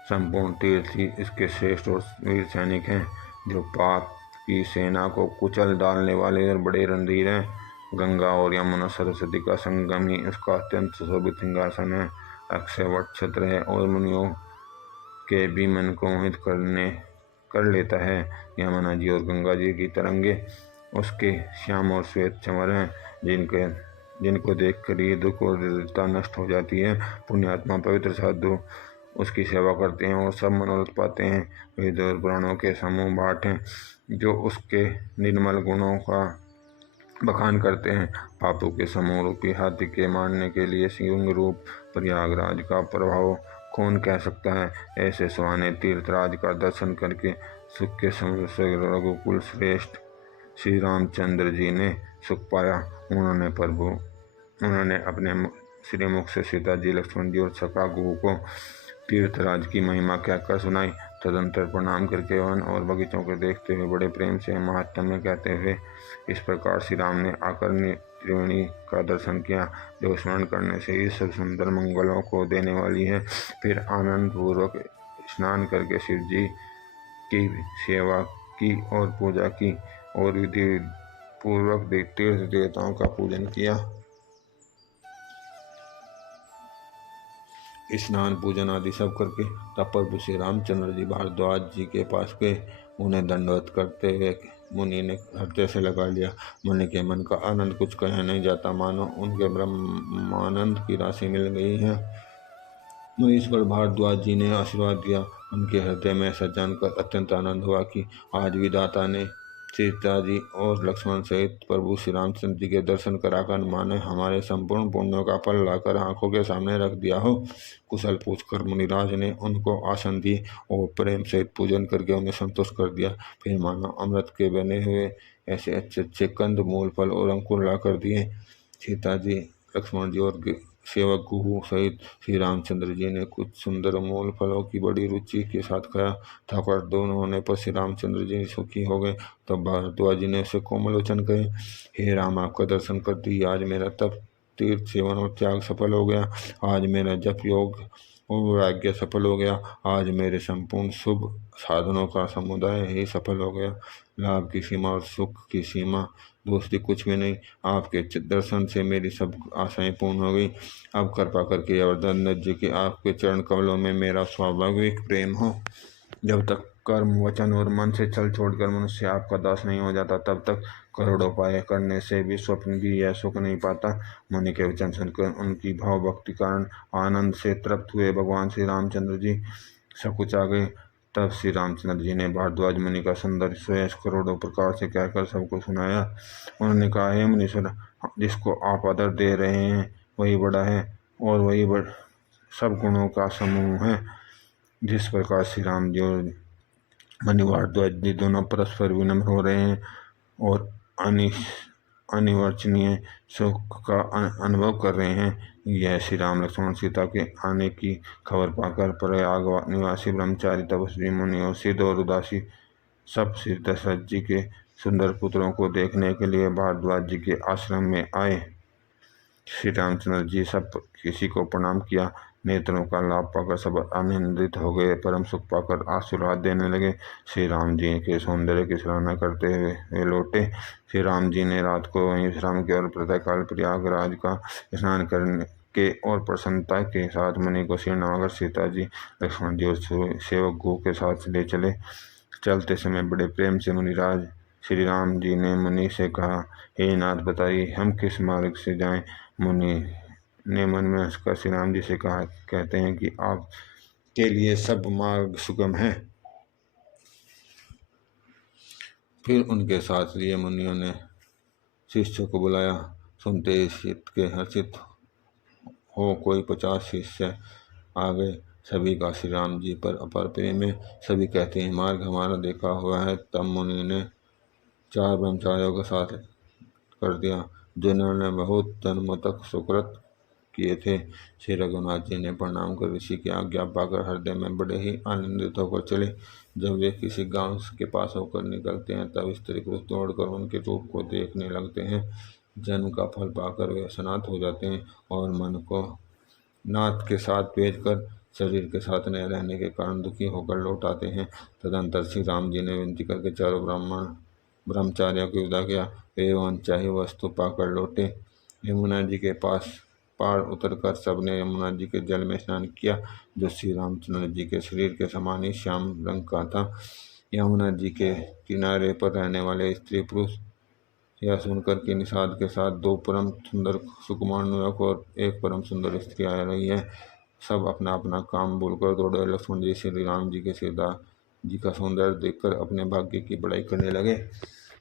संपूर्ण तीर्थ ही इसके श्रेष्ठ और वीर सैनिक हैं, जो पाप की सेना को कुचल डालने वाले और बड़े रणधीर हैं। गंगा और यमुना सरस्वती का संगम ही उसका अत्यंत सुशोभित सिंहासन है। अक्षय वट छत्र है और मुनियों के भी मन को मोहित कर लेता है। यमुना जी और गंगा जी की तरंगे उसके श्याम और श्वेत चमर हैं, जिनको देखकर ही दुख और दरिद्रता नष्ट हो जाती है। पुण्यात्मा पवित्र साधु उसकी सेवा करते हैं और सब मनोरथ पाते हैं। वेद और पुराणों के समूह पाठ हैं, जो उसके निर्मल गुणों का बखान करते हैं। पापों के समूह रूपी हाथी के मारने के लिए सिंह रूप प्रयागराज का प्रभाव कौन कह सकता है। ऐसे सुहाने तीर्थराज का दर्शन करके सुख के समृद्ध रघुकुल श्रेष्ठ श्री रामचंद्र जी ने सुख पाया। उन्होंने अपने श्रीमुख से सीता जी, लक्ष्मण जी और सखा गु को तीर्थराज की महिमा क्या कर सुनाई। तदंतर प्रणाम करके वन और बगीचों को देखते हुए बड़े प्रेम से महात्म्य कहते हुए इस प्रकार श्री राम ने आकर त्रिवेणी का दर्शन किया, जो स्मरण करने से इस सब सुंदर मंगलों को देने वाली है। फिर आनंद पूर्वक स्नान करके शिव जी की सेवा की और पूजा की और विधि पूर्वक तीर्थ देवताओं का पूजन किया। स्नान पूजन आदि सब करके तब प्रभु श्री रामचंद्र जी भारद्वाज जी के पास गए। उन्हें दंडवत करते हुए मुनि ने हृदय से लगा लिया। मुनि के मन का आनंद कुछ कहा नहीं जाता, मानो उनके ब्रह्मानंद की राशि मिल गई है। मुनीश्वर भारद्वाज जी ने आशीर्वाद दिया। उनके हृदय में ऐसा जानकर अत्यंत आनंद हुआ कि आज विधाता ने सीता जी और लक्ष्मण सहित प्रभु श्री रामचंद्र जी के दर्शन कराकर माने हमारे संपूर्ण पुण्यों का फल लाकर आंखों के सामने रख दिया हो। कुशल पूछकर मुनिराज ने उनको आसन दिए और प्रेम सहित पूजन करके उन्हें संतुष्ट कर दिया। फिर मानो अमृत के बने हुए ऐसे अच्छे अच्छे कंद मूल फल और अंकुर ला कर दिए। सीता जी, लक्ष्मण जी और सेवक गुहू सहित श्री रामचंद्र जी ने कुछ सुंदर मूल फलों की बड़ी रुचि के साथ खाया था, पर दोनों होने पर श्री रामचंद्र जी सुखी हो गए। तब भारद्वाज जी ने उसे कोमलोचन कहे, हे राम, आपका दर्शन करते ही आज मेरा तप, तीर्थ सेवन और त्याग सफल हो गया। आज मेरा जप योग और वैराग्य सफल हो गया। आज मेरे संपूर्ण शुभ साधनों का समुदाय ही सफल हो गया। लाभ की सीमा और सुख की सीमा दूसरी कुछ भी नहीं। आपके दर्शन से मेरी सब आशाएं पूर्ण हो गई। अब कृपा करके अवधनाथ जी के आपके चरण कमलों में मेरा स्वाभाविक प्रेम हो। जब तक कर्म, वचन और मन से छल छोड़कर मनुष्य आपका दास नहीं हो जाता, तब तक करोड़ों उपाय करने से भी स्वप्न भी यह सुख नहीं पाता। मुनि के वचन सुनकर उनकी भाव भक्ति कारण आनंद से तृप्त हुए भगवान श्री रामचंद्र जी सकुचा गए। तब श्री रामचंद्र जी ने भारद्वाज मुनि का सुंदर श्रेष्ठ करोड़ों प्रकार से कहकर सबको सुनाया। उन्होंने कहा, हे मुनीश्वर, जिसको आप आदर दे रहे हैं वही बड़ा है और वही सब गुणों का समूह है। जिस प्रकार श्री राम जी और मुनि भारद्वाज जी दोनों परस्पर विनम्र हो रहे हैं और अनिवर्चनीय सुख का अनुभव कर रहे हैं, यह श्री राम लक्ष्मण सीता के आने की खबर पाकर प्रयाग निवासी ब्रह्मचारी, तपस्वी, मुनि और सिद्ध और उदासी सब श्री दशरथ जी के सुंदर पुत्रों को देखने के लिए भारद्वाज जी के आश्रम में आए। श्री रामचंद्र जी सब किसी को प्रणाम किया। नेत्रों का लाभ पाकर सब आनंदित हो गए, परम सुख पाकर आशीर्वाद देने लगे। श्री राम जी के सौंदर्य की सराहना करते हुए वे लौटे। श्री राम जी ने रात को वहीं विश्राम किया और प्रातःकाल प्रयागराज का स्नान करने के और प्रसन्नता के साथ मुनि को शीर्ण नवाकर सीता जी, लक्ष्मण जी और सेवक गो के साथ ले चले। चलते समय बड़े प्रेम से मुनिराज श्री राम जी ने मुनि से कहा, हे नाथ, बताइए हम किस मार्ग से जाएं। मुनि ने मन में हंसकर श्री राम जी से कहा, कहते हैं कि आप के लिए सब मार्ग सुगम है। फिर उनके साथ लिए मुनियों ने शिष्य को बुलाया। सुनते ही शीत के हर्षित हो कोई 50 शिष्य आ गए। सभी का श्री राम जी पर अपार प्रेम है। सभी कहते हैं, मार्ग हमारा देखा हुआ है। तब मुनि ने 4 ब्रह्मचारियों का साथ कर दिया, जिन्होंने बहुत जन्मों तक सुकृत किए थे। श्री रघुनाथ जी ने प्रणाम कर ऋषि की आज्ञा पाकर हृदय में बड़े ही आनंदित होकर चले। जब वे किसी गांव के पास होकर निकलते हैं, तब स्त्री पुरुष दौड़कर उनके रूप को देखने लगते हैं। जन्म का फल पाकर वे सनात हो जाते हैं और मन को नाथ के साथ भेजकर शरीर के साथ न रहने के कारण दुखी होकर लौट आते हैं। तदंतर श्री राम जी ने विनती करके चारों ब्रह्मचारियों को विदा किया। वे अनचाही वस्तु पाकर लौटे। यमुना जी के पार उतरकर सबने यमुना जी के जल में स्नान किया, जो श्री रामचंद्र जी के शरीर के समान ही श्याम रंग का था। यमुना जी के किनारे पर रहने वाले स्त्री पुरुष यह सुनकर कि निषाद के साथ 2 परम सुंदर सुकुमार युवक और 1 परम सुंदर स्त्री आ रही है, सब अपना अपना काम भूलकर दौड़े। लक्ष्मण जी श्री राम जी के सीता जी का सौंदर्य देखकर अपने भाग्य की बड़ाई करने लगे।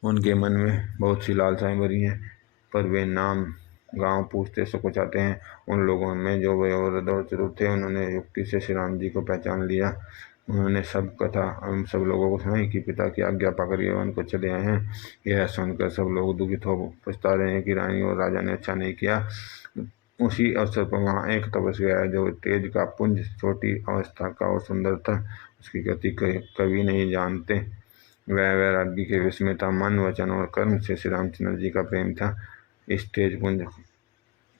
उनके मन में बहुत सी लालसाएं भरी हैं, पर वे नाम गांव पूछते सकुचाते हैं। उन लोगों में जो वयोवृद्ध और चतुर थे, उन्होंने युक्ति से श्री राम जी को पहचान लिया। उन्होंने सब कथा हम सब लोगों को सुनाई कि पिता की आज्ञा पाकर ये वन को चले आए हैं। यह सुनकर सब लोग दुखित हो पछता रहे हैं कि रानी और राजा ने अच्छा नहीं किया। उसी अवसर पर वहाँ एक तपस्वी आया जो तेज का पुंज, छोटी अवस्था का और सुंदर था। उसकी गति कभी नहीं जानते। वह वैराग्य के विष में था। मन, वचन और कर्म से श्री रामचंद्र जी का प्रेम था। इस तेज पुंज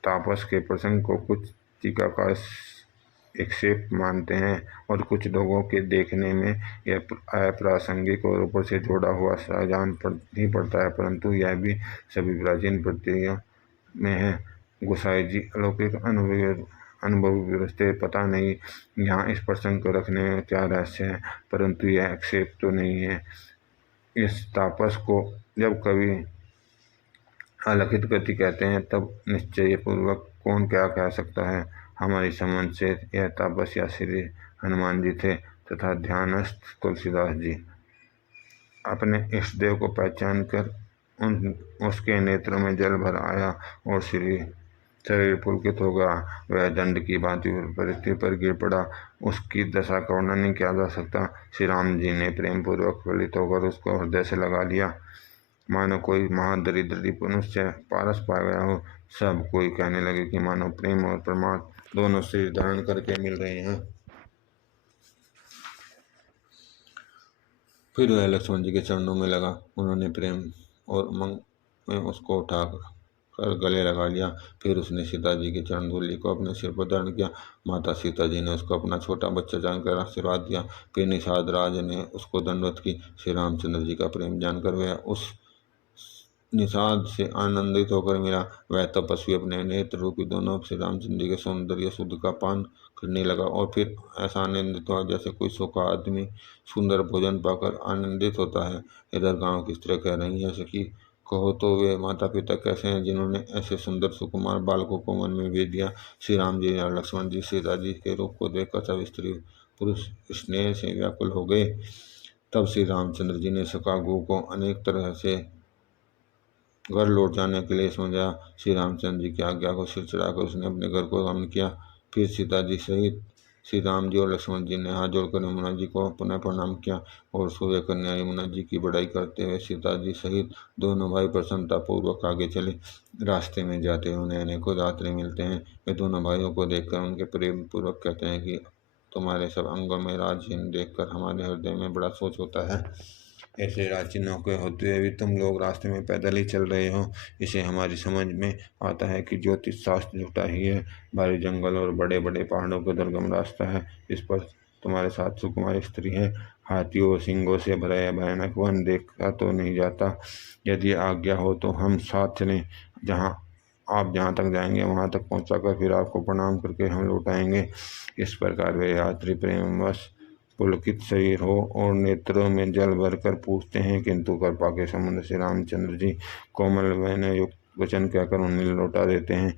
तापस के प्रसंग को कुछ टीकाकार एक्सेप मानते हैं और कुछ लोगों के देखने में यह अप्रासंगिक और ऊपर से जोड़ा हुआ सा जान ही पड़ता है, परंतु यह भी सभी प्राचीन प्रक्रिया में है। गोसाई जी अलौकिक अनुभव व्यवस्था पता नहीं यहाँ इस प्रसंग को रखने में क्या रहस्य है, परंतु यह एक्सेप तो नहीं है। इस तापस को जब कभी अलौकिक गति कहते हैं तब निश्चय पूर्वक कौन क्या कह सकता है। हमारी समझ से यह तपस्या श्री हनुमान जी थे तथा ध्यानस्थ तुलसीदास जी। अपने इष्ट देव को पहचान कर उसके नेत्रों में जल भर आया और शरीर पुलकित हो गया। वह दंड की भांति पृथ्वी पर गिर पड़ा। उसकी दशा का वर्णन नहीं किया जा सकता। श्री राम जी ने प्रेम पूर्वक फलित होकर उसको हृदय से लगा लिया, मानो कोई महादरिद्री मनुष्य पारस पा गया हो। सब कोई कहने लगे कि मानो प्रेम और परमार्थ दोनों शरीर धारण करके मिल रहे हैं। फिर वह लक्ष्मण जी के चरणों में लगा। उन्होंने प्रेम और उमंग में उसको उठा कर गले लगा लिया। फिर उसने सीता जी की चरण धूलि को अपने सिर पर धारण किया। माता सीता जी ने उसको अपना छोटा बच्चा जानकर आशीर्वाद दिया। फिर निषाद राज ने उसको दंडवत की। श्री रामचंद्र जी का प्रेम जानकर वह उस निषाद से आनंदित होकर मिला। वह तपस्वी अपने नेत्र रूपी दोनों श्री रामचंद्र जी के सौंदर्य शुद्ध का पान करने लगा और फिर ऐसा आनंदित हुआ जैसे कोई सूखा आदमी सुंदर भोजन पाकर आनंदित होता है। इधर गांव की स्त्री कह रही है, सखी कहो तो वे माता पिता कैसे हैं जिन्होंने ऐसे सुंदर सुकुमार बालकों को मन में भेज दिया। श्री राम जी और लक्ष्मण जी सीता जी के रूप को देखकर सब स्त्री पुरुष स्नेह से व्याकुल हो गए। तब श्री रामचंद्र जी ने सकागु को अनेक तरह से घर लौट जाने के लिए समझाया। श्री रामचंद्र जी की आज्ञा को सिर चढ़ाकर उसने अपने घर को गमन किया। फिर सीता जी सहित श्री राम जी और लक्ष्मण जी ने हाथ जोड़कर यमुना जी को पुनः प्रणाम किया और सूर्य कन्या यमुना जी की बड़ाई करते हुए सीता जी सहित दोनों भाई प्रसन्नता पूर्वक आगे चले। रास्ते में जाते हुए उन्हें अनेकों यात्री मिलते हैं। वे दोनों भाइयों को देखकर उनके प्रेम पूर्वक कहते हैं कि तुम्हारे सब अंगों में राजहीन देखकर हमारे हृदय में बड़ा सोच होता है। ऐसे राजचिन्हों के होते हुए भी तुम लोग रास्ते में पैदल ही चल रहे हो। इसे हमारी समझ में आता है कि ज्योतिष शास्त्र झूठा ही है। भारी जंगल और बड़े बड़े पहाड़ों का दुर्गम रास्ता है। इस पर तुम्हारे साथ सुकुमार स्त्री है। हाथियों और सिंगों से भरा यह भयानक वन देखा तो नहीं जाता। यदि आज्ञा हो तो हम साथ चलें। आप जहाँ तक जाएंगे वहाँ तक पहुँचाकर फिर आपको प्रणाम करके हम लौट आएंगे। इस प्रकार वे यात्री प्रेमवश पुलकित शरीर हो और नेत्रों में जल भरकर पूछते हैं, किंतु कृपा के समुद्र श्री रामचंद्र जी कोमल वैन युक्त वचन कहकर उन्हें लौटा देते हैं।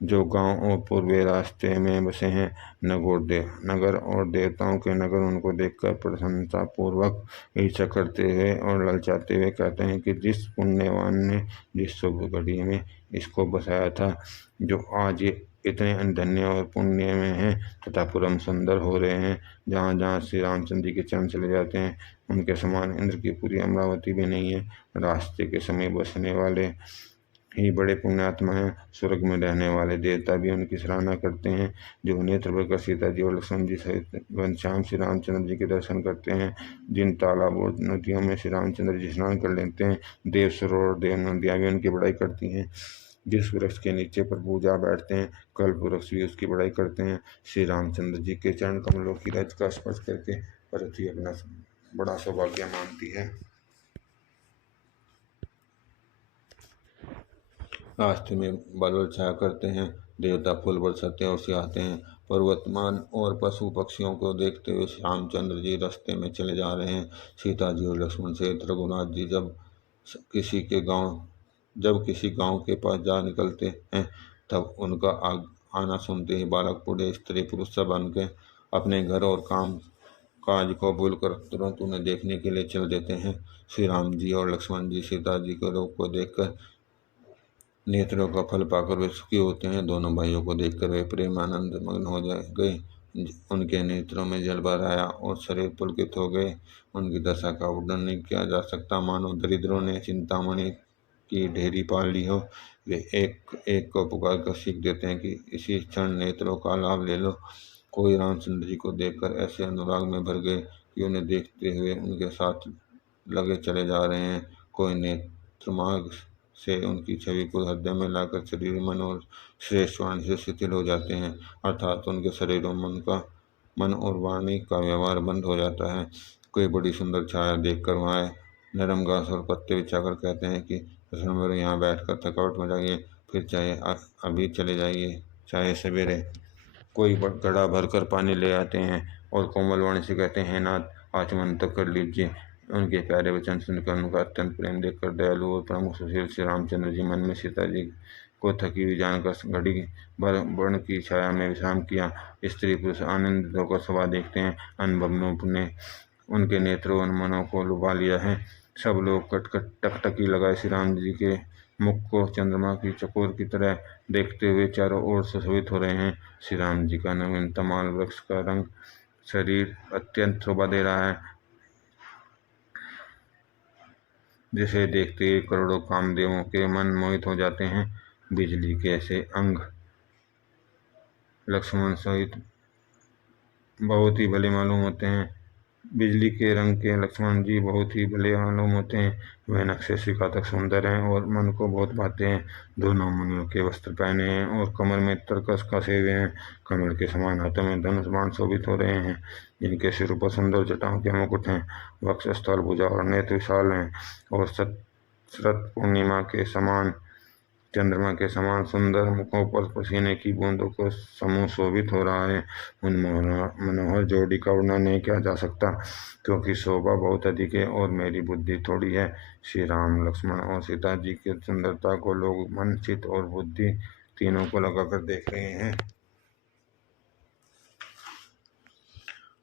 जो गांव और पूर्वी रास्ते में बसे हैं, नगर और देवताओं के नगर उनको देखकर प्रशंसा पूर्वक ईर्ष्या करते हुए और ललचाते हुए कहते हैं कि जिस पुण्यवान ने जिस शुभ घड़ी में इसको बसाया था, जो आज ये इतने धन्य और पुण्य में हैं तथा पुरम सुंदर हो रहे हैं। जहाँ जहाँ श्री रामचंद्र जी के चरण चले जाते हैं उनके समान इंद्र की पूरी अमरावती भी नहीं है। रास्ते के समय बसने वाले ही बड़े पुण्यात्मा हैं। स्वर्ग में रहने वाले देवता भी उनकी सराहना करते हैं। जो नेत्र भरकर सीता जी और लक्ष्मण जी सहित घनश्याम श्री रामचंद्र जी के दर्शन करते हैं। जिन तालाबों नदियों में श्री रामचंद्र जी स्नान कर लेते हैं, देव सरोवर देव नदियाँ भी उनकी बड़ाई करती हैं। जिस वृक्ष के नीचे पर पूजा बैठते हैं, कल्प वृक्ष भी उसकी बड़ाई करते हैं। श्री रामचंद्र जी के चरण कमलों की रज का स्पर्श करके पृथ्वी अपना बड़ा सौभाग्य मानती है। रास्ते में बादल छाया करते हैं, देवता फूल बरसाते और सियाते हैं। पर्वतमान और पशु पक्षियों को देखते हुए रामचंद्र जी रास्ते में चले जा रहे हैं। सीता जी और लक्ष्मण सहित रघुनाथ जी जब किसी गांव के पास जा निकलते हैं, तब उनका आना सुनते ही बालक बूढ़े स्त्री पुरुष सब उनके अपने घर और काम काज को भूलकर तुरंत उन्हें देखने के लिए चल देते हैं। श्री राम जी और लक्ष्मण जी सीता जी के रूप को देखकर नेत्रों का फल पाकर वे सुखी होते हैं। दोनों भाइयों को देखकर वे प्रेम आनंद मग्न हो गए। उनके नेत्रों में जल भर आया और शरीर पुलकित हो गए। उनकी दशा का वर्णन नहीं किया जा सकता। मानो दरिद्रों ने चिंतामणि की ढेरी पाल ली हो। वे एक एक को पुकार कर सीख देते हैं कि इसी क्षण नेत्रों का लाभ ले लो। कोई रामचंद्र जी को देखकर ऐसे अनुराग में भर गए कि उन्हें देखते हुए उनके साथ लगे चले जा रहे हैं। कोई नेत्रमार्ग से उनकी छवि को हृदय में लाकर शरीर, मन और श्रेष्ठ वाणी से शिथिल हो जाते हैं, अर्थात उनके शरीर और मन और वाणी का व्यवहार बंद हो जाता है। कोई बड़ी सुंदर छाया देखकर वहाँ नरम घास और पत्ते बिछाकर कहते हैं कि क्षण भर यहाँ बैठकर थकावट मिटाइए, फिर चाहे अभी चले जाइए, चाहे सवेरे। कोई घड़ा भरकर पानी ले आते हैं और कोमल वाणी से कहते हैं, नाथ आचमन तक कर लीजिए। उनके प्यारे वचन सुनकर, उनका अत्यंत प्रेम देखकर दयालु और प्रमुख सुशील श्री रामचंद्र जी मन में सीता जी को थकी हुई जानकर घड़ी भर वर्ण की छाया में विश्राम किया। स्त्री पुरुष आनंदित होकर सभा देखते हैं। अनुभव ने उनके नेत्रों और मनों को लुभा लिया है। सब लोग कटकट टकटकी लगाए श्री राम जी के मुख को चंद्रमा की चकोर की तरह देखते हुए चारों ओर सुशोभित हो रहे हैं। श्री राम जी का नवीन तमाल वृक्ष का रंग शरीर अत्यंत शोभा दे रहा है, जिसे देखते ही करोड़ों कामदेवों के मन मोहित हो जाते हैं। बिजली के ऐसे अंग लक्ष्मण सहित बहुत ही भले मालूम होते हैं। बिजली के रंग के लक्ष्मण जी बहुत ही भले मालूम होते हैं। वह नक्शे शिखा तक सुंदर हैं और मन को बहुत भाते हैं। दोनों मुनियों के वस्त्र पहने हैं और कमर में तरकस कसे हुए हैं। कमल के समान हाथों में धनुष बाण शोभित हो रहे हैं। जिनके सिर पर सुंदर जटाओं के मुकुट हैं। वक्ष, स्थल, भुजा और नेत्र विशाल हैं और शरत पूर्णिमा के समान, चंद्रमा के समान सुंदर मुखों पर पसीने की बूंदों को समूह शोभित हो रहा है। उन मनोहर जोड़ी का वर्णन नहीं किया जा सकता, क्योंकि शोभा बहुत अधिक है और मेरी बुद्धि थोड़ी है। श्री राम, लक्ष्मण और सीता जी की सुंदरता को लोग मन, चित्त और बुद्धि तीनों को लगाकर देख रहे हैं।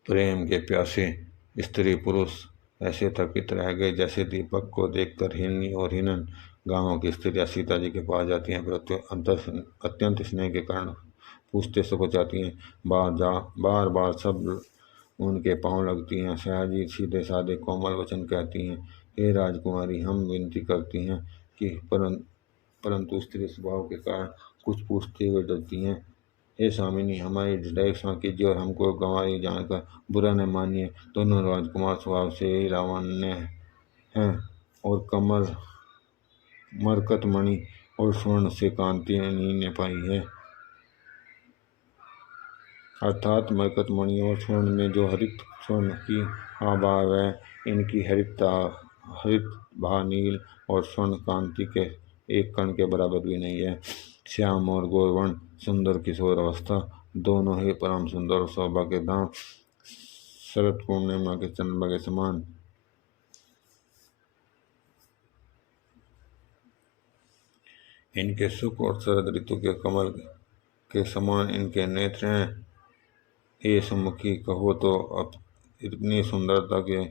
प्रेम के प्यासे स्त्री पुरुष ऐसे थकित रह गए जैसे दीपक को देखकर हिरनी और हिरन गांवों की स्त्रियां सीता जी के पास जाती हैं, पर अत्यंत स्नेह के कारण पूछते सकुचाती हैं। बार बार सब उनके पांव लगती हैं। सयाजी सीधे साधे कोमल वचन कहती हैं, हे राजकुमारी, हम विनती करती हैं कि परंतु स्त्री स्वभाव के कारण कुछ पूछते हुए डरती हैं। हे स्वामिनी, हमारी ढिलाई क्षमा कीजिए और हमको गंवारी जानकर बुरा न मानिए। दोनों राजकुमार स्वभाव से ही लावण्य हैं और कमल, मरकत मणि और स्वर्ण से कांति ने पाई है। अर्थात मरकत मणि और स्वर्ण में जो हरित स्वर्ण की आभा है, इनकी हरित भा नील और स्वर्ण कांति के एक कण के बराबर भी नहीं है। श्याम और गौरवर्ण सुंदर किशोर अवस्था दोनों ही परम सुंदर और शोभा के धाम, शरद पूर्णिमा के चंद्रमा के समान। इनके सुख और शरद ऋतु के कमल के समान इनके नेत्र हैं। हे सुमुखी, कहो तो अब इतनी सुंदरता के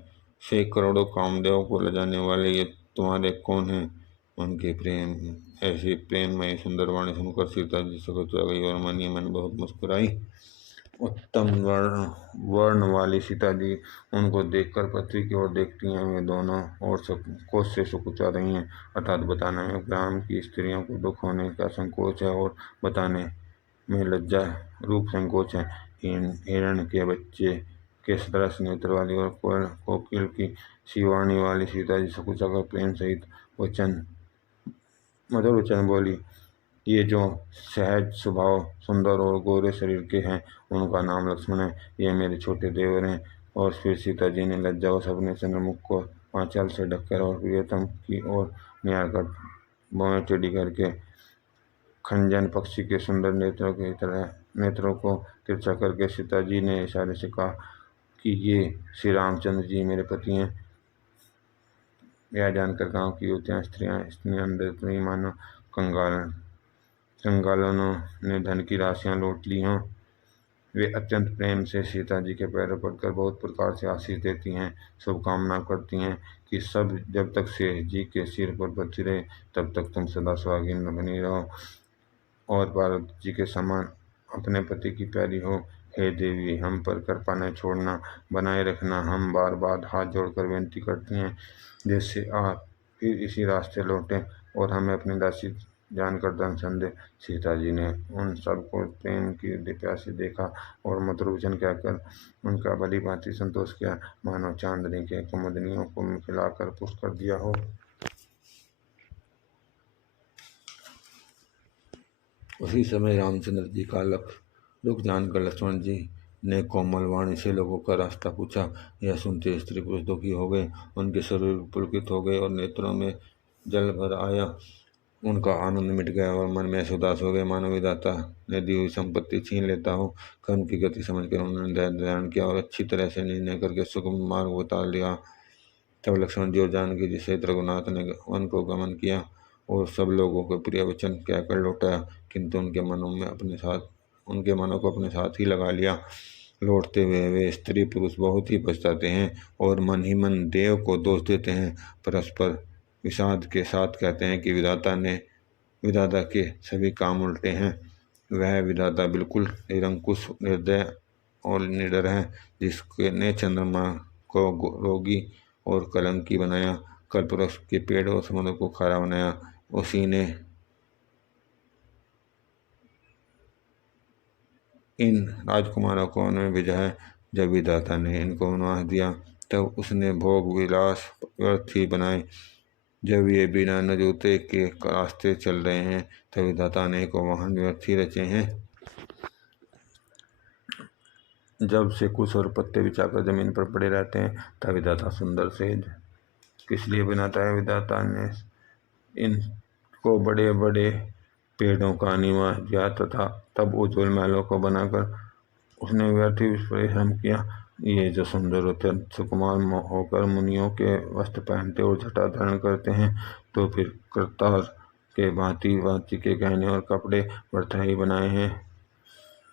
से करोड़ों कामदेव को ले जाने वाले ये तुम्हारे कौन हैं? उनके ऐसी प्रेममय सुंदर वाणी सुनकर सीता जी सकुचा गई और मन ही मन बहुत मुस्कुराई। उत्तम वर्ण वाली सीता जी उनको देखकर पृथ्वी की ओर देखती हैं। वे दोनों और कोस से सकुचा रही हैं, अर्थात बताने में ग्राम की स्त्रियों को दुख होने का संकोच है और बताने में लज्जा रूप संकोच है। हिरण के बच्चे के सदृश नेत्र वाली और कोकिल की शिवानी वाली सीता जी सकुचा कर प्रेम सहित मधुर वचन बोली, ये जो सहज स्वभाव, सुंदर और गोरे शरीर के हैं, उनका नाम लक्ष्मण है। ये मेरे छोटे देवर हैं। और फिर सीता जी ने लज्जावश अपने चंद्रमुख को आंचल से ढककर और प्रियतम की ओर निहार कर भौहें टेढ़ी करके खंजन पक्षी के सुंदर नेत्रों को तिरछा करके सीता जी ने इशारे से कहा कि ये श्री रामचंद्र जी मेरे पति हैं। यह जानकर गांव की युवतियां, स्त्रियां इतनी अंधे मानो कंगालों ने धन की राशियां लूट ली हों। वे अत्यंत प्रेम से सीता जी के पैरों पड़कर बहुत प्रकार से आशीष देती हैं, शुभकामना करती हैं कि सब जब तक शेष जी के सिर पर बची रहे तब तक तुम सदा सुहागिन बनी रहो और पार्वती जी के समान अपने पति की प्यारी हो। हे देवी, हम पर कृपा न छोड़ना, बनाए रखना। हम बार बार हाथ जोड़कर विनती करती हैं, जिससे आप फिर इसी रास्ते लौटें और हमें अपनी दासी जानकर दर्शन दे। सीता जी ने उन सबको प्रेम की प्यासे देखा और मधुर वचन कहकर उनका भली भांति संतोष किया, मानो चांदनी के कुमुदनियों को खिलाकर पुष्ट कर दिया हो। उसी समय रामचंद्र जी का रुख जानकर लक्ष्मण जी ने कोमल वाणी से लोगों का रास्ता पूछा। यह सुनते स्त्री पुरुष दुखी हो गए, उनके शरीर पुलकित हो गए और नेत्रों में जल भर आया। उनका आनंद मिट गया और मन में ऐसे उदास हो गए मानो विधाता ने दी हुई संपत्ति छीन लेता हो। कर्म की गति समझकर उन्होंने धैर्य धारण किया और अच्छी तरह से निर्णय करके सुगम मार्ग बता लिया। तब लक्ष्मण जी और जानकी जी सहित रघुनाथ ने वन को गमन किया और सब लोगों को प्रिय वचन कहकर लौटाया, किंतु उनके मनों को अपने साथ ही लगा लिया। लौटते हुए वे स्त्री पुरुष बहुत ही पछताते हैं और मन ही मन देव को दोष देते हैं। परस्पर विषाद के साथ कहते हैं कि विधाता के सभी काम उल्टे हैं। वह विधाता बिल्कुल निरंकुश, निर्दय और निडर है, जिसके ने चंद्रमा को रोगी और कलंकी बनाया, कल्पवृक्ष के पेड़ और समुद्र को खारा बनाया। उसी ने इन राजकुमारों को उन्हें भेजा है। जब विधाता ने इनको वनवास दिया तब उसने भोग विलास व्यर्थ ही बनाए। जब ये बिना न जूते के रास्ते चल रहे हैं तब विधाता ने को वाहन व्यर्थ ही रचे हैं। जब से कुछ और पत्ते बिछाकर जमीन पर पड़े रहते हैं तब विधाता सुंदर से किस लिए बनाता है। विधाता ने इनको बड़े बड़े पेड़ों का निवास दिया तथा तब उज्ज्वल महलों को बनाकर उसने व्यर्थ ही परिश्रम किया। ये जो सुंदर अत्यंत सुकुमार होकर मुनियों के वस्त्र पहनते और जटा धारण करते हैं, तो फिर करतार के भांति भांति के गहने और कपड़े व्यर्थ ही बनाए हैं।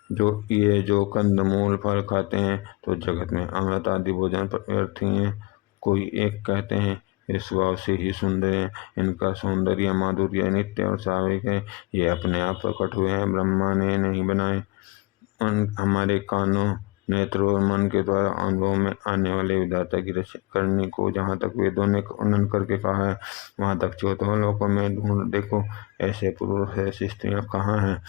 जो कंदमूल फल खाते हैं तो जगत में अमृत आदि भोजन व्यर्थ ही हैं। कोई एक कहते हैं ये स्वभाव से ही सुंदर है, इनका सौंदर्य माधुर्य नित्य और स्वाभाविक है, ये अपने आप प्रकट हुए हैं, ब्रह्मा ने नहीं बनाए। हमारे कानों, नेत्रों और मन के द्वारा अनुभव में आने वाले विधाता की रक्षा करने को जहाँ तक वेदों ने वर्णन करके कहा है, वहाँ तक 14 लोकों में ढूंढ देखो, ऐसे पुरुष ऐसी स्त्रियाँ कहाँ हैं?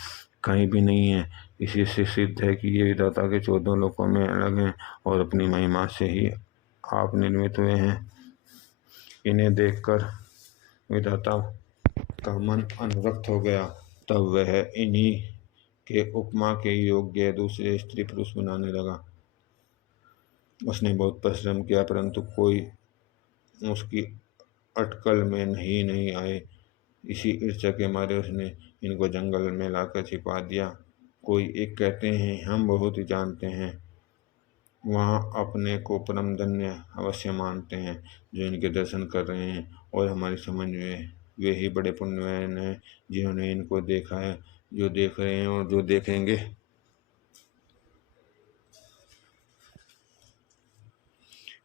कहीं भी नहीं है। इसी से सिद्ध है कि ये विधाता के 14 लोकों में अलग हैं और अपनी महिमा से ही आप निर्मित हुए हैं। इन्हें देखकर विधाता का मन अनुरक्त हो गया। तब वह इन्हीं के उपमा के योग्य दूसरे स्त्री पुरुष बनाने लगा। उसने बहुत परिश्रम किया परंतु कोई उसकी अटकल में नहीं आए। इसी ईर्ष्या के मारे उसने इनको जंगल में लाकर छिपा दिया। कोई एक कहते हैं हम बहुत ही जानते हैं, वहाँ अपने को परम धन्य अवश्य मानते हैं जो इनके दर्शन कर रहे हैं, और हमारी समझ में वे ही बड़े पुण्यवान हैं जिन्होंने इनको देखा है, जो देख रहे हैं और जो देखेंगे।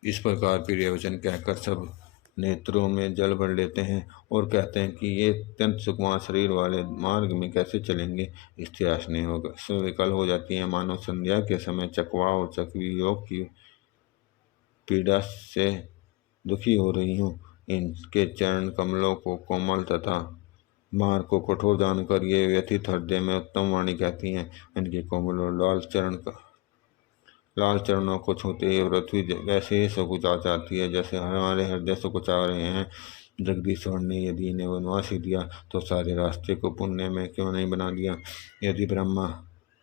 इस प्रकार प्रिय वचन कहकर सब नेत्रों में जल भर लेते हैं और कहते हैं कि ये अत्यंत सुकुमार शरीर वाले मार्ग में कैसे चलेंगे। स्त्री आसने विकल हो जाती है, मानो संध्या के समय चकवा और चकवी योग की पीड़ा से दुखी हो रही हूँ। इनके चरण कमलों को कोमल तथा मार्ग को कठोर जानकर ये व्यथित हृदय में उत्तम वाणी कहती हैं। इनके कोमल और लाल चरणों को छूते ही पृथ्वी वैसे ही सकुचा जाती है जैसे हमारे हृदय सकुचा रहे हैं। जगदीश्वर ने यदि इन्हें वनवास ही दिया तो सारे रास्ते को पुण्य में क्यों नहीं बना दिया। यदि ब्रह्मा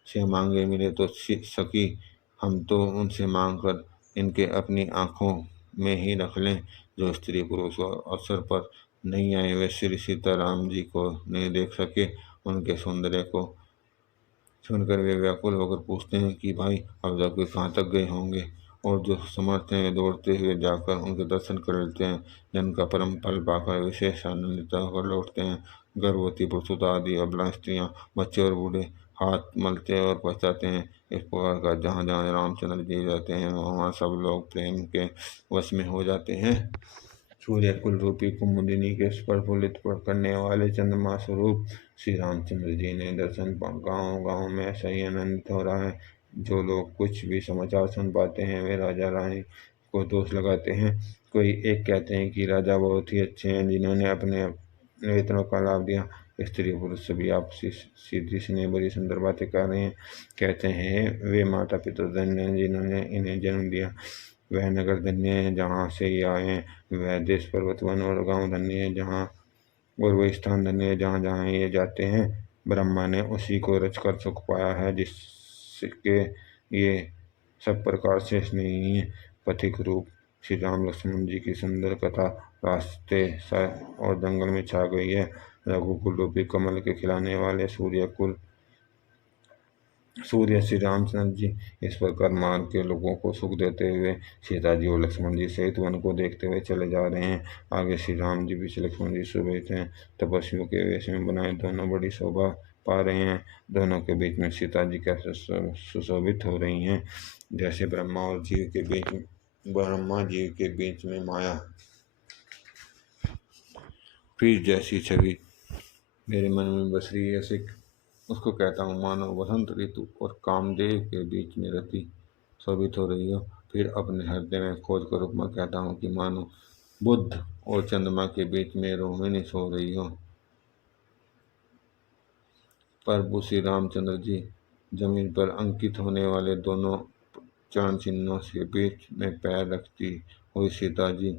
से मांगे मिले तो सकी हम तो उनसे मांग कर इनके अपनी आँखों में ही रख लें। जो स्त्री पुरुष अवसर पर नहीं आए वे श्री सीताराम जी को नहीं देख सके। उनके सौंदर्य को सुनकर वे व्याकुल होकर पूछते हैं कि भाई अब तक वे कहाँ तक गए होंगे, और जो समर्थ हैं वे दौड़ते हुए जाकर उनके दर्शन कर लेते हैं, जिनका परम फल पाकर विशेष आनंदित होकर लौटते हैं। गर्भवती प्रसूता आदि अबला स्त्रियाँ, बच्चे और बूढ़े हाथ मलते और पछताते हैं। इस प्रकार का जहाँ जहाँ रामचंद्र जी रहते हैं वहाँ सब लोग प्रेम के वश में हो जाते हैं। सूर्य कुल रूपी कुमुदिनी के प्रफुल्लित करने वाले चंद्रमा स्वरूप श्री रामचंद्र जी ने दर्शन गाँव गाँव में ऐसा ही आनंदित हो रहा है। जो लोग कुछ भी समाचार सुन पाते हैं वे राजा रानी को दोष लगाते हैं। कोई एक कहते हैं कि राजा बहुत ही अच्छे हैं जिन्होंने अपने नेत्रों का लाभ दिया। स्त्री पुरुष सभी आपसी सीधी स्नेह भरी सुंदर बातें कर रहे हैं। कहते हैं वे माता पिता धन्य हैं जिन्होंने इन्हें जन्म दिया, वह नगर धन्य है जहाँ से ये आए हैं, वह देश पर्वत वन और गांव धन्य है जहाँ, और वह स्थान धन्य है जहाँ जहाँ ये जाते हैं। ब्रह्मा ने उसी को रच कर सुख पाया है जिसके ये सब प्रकार से नहीं है। पथिक रूप श्री राम लक्ष्मण जी की सुंदर कथा रास्ते और जंगल में छा गई है। रघुकुल रूपी कमल के खिलाने वाले सूर्य श्री रामचंद्र जी इस प्रकार मार्ग के लोगों को सुख देते हुए सीता जी और लक्ष्मण जी सहित वन को देखते हुए चले जा रहे हैं। आगे श्री राम जी पीछे लक्ष्मण जी सुबह हैं, तपस्वियों के वेश में बनाए दोनों बड़ी शोभा पा रहे हैं। दोनों के बीच में सीता जी कैसे सुशोभित हो रही हैं, जैसे ब्रह्मा जी के बीच में माया प्रीत जैसी छवि मेरे मन में बस रही है। सिख उसको कहता हूँ मानो वसंत ऋतु और कामदेव के बीच में रति शोभित हो रही हो। फिर अपने हृदय में खोज कर उपमा कहता हूँ कि मानो बुद्ध और चंद्रमा के बीच में रोहिणी सो रही हो। प्रभु श्री रामचंद्र जी जमीन पर अंकित होने वाले दोनों चरण चिन्हों के बीच में पैर रखती हुई सीता जी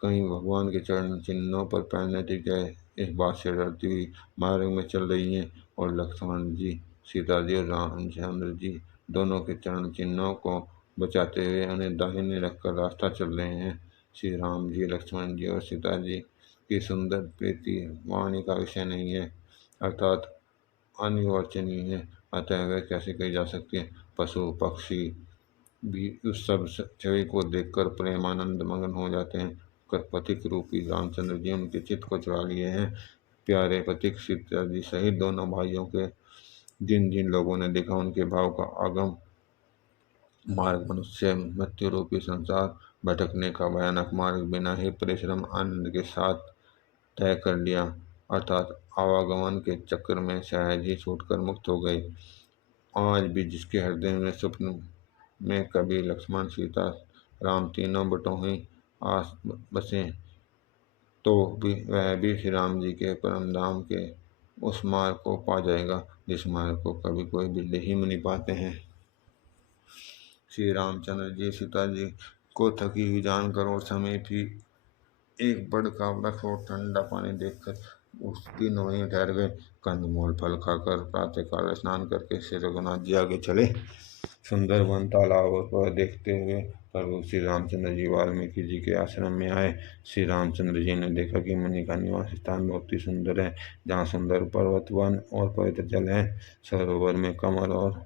कहीं भगवान के चरण चिन्हों पर पैर न टिक जाए इस बात से डरती हुई मार्ग में चल रही हैं, और लक्ष्मण जी सीता जी और रामचंद्र जी दोनों के चरण चिन्हों को बचाते हुए उन्हें दाहिने रखकर रास्ता चल रहे हैं। श्री राम जी लक्ष्मण जी और सीता जी की सुंदर प्रीति वाणी का विषय नहीं है, अर्थात अनिर्वचनीय है, अतः वह कैसे कही जा सकती है। पशु पक्षी भी उस सब छवि को देखकर प्रेमानंद मगन हो जाते हैं। पथिक रूपी रामचंद्र जी उनके चित्त को चुरा लिए हैं। प्यारे पथिक सीता जी सहित दोनों भाइयों के जिन जिन लोगों ने देखा उनके भाव का आगम मार्ग मनुष्य मृत्यु रूपी संसार भटकने का भयानक मार्ग बिना ही परिश्रम आनंद के साथ तय कर लिया, अर्थात आवागमन के चक्र में सहज ही छूटकर मुक्त हो गए। आज भी जिसके हृदय में स्वप्न में कभी लक्ष्मण सीता राम तीनों बटोही आस बसे तो भी वह भी श्री राम जी के परम धाम के उस मार्ग को पा जाएगा जिस मार्ग को कभी कोई बिल्ली ही नहीं पाते हैं। श्री रामचंद्र जी सीता जी को थकी हुई जानकर और समीप ही एक बड़ का वृक्ष और ठंडा पानी देखकर उसकी वहीं ठहर गए। कंदमूल फल खाकर प्रातःकाल स्नान करके श्री रघुनाथ जी आगे चले। सुंदर वन तालाब और देखते हुए प्रभु श्री रामचंद्र जी वाल्मीकि जी के आश्रम में आए। श्री रामचंद्र जी ने देखा कि मुनि का निवास स्थान बहुत ही सुंदर है, जहाँ सुंदर पर्वत वन और पवित्र जल है। सरोवर में कमल और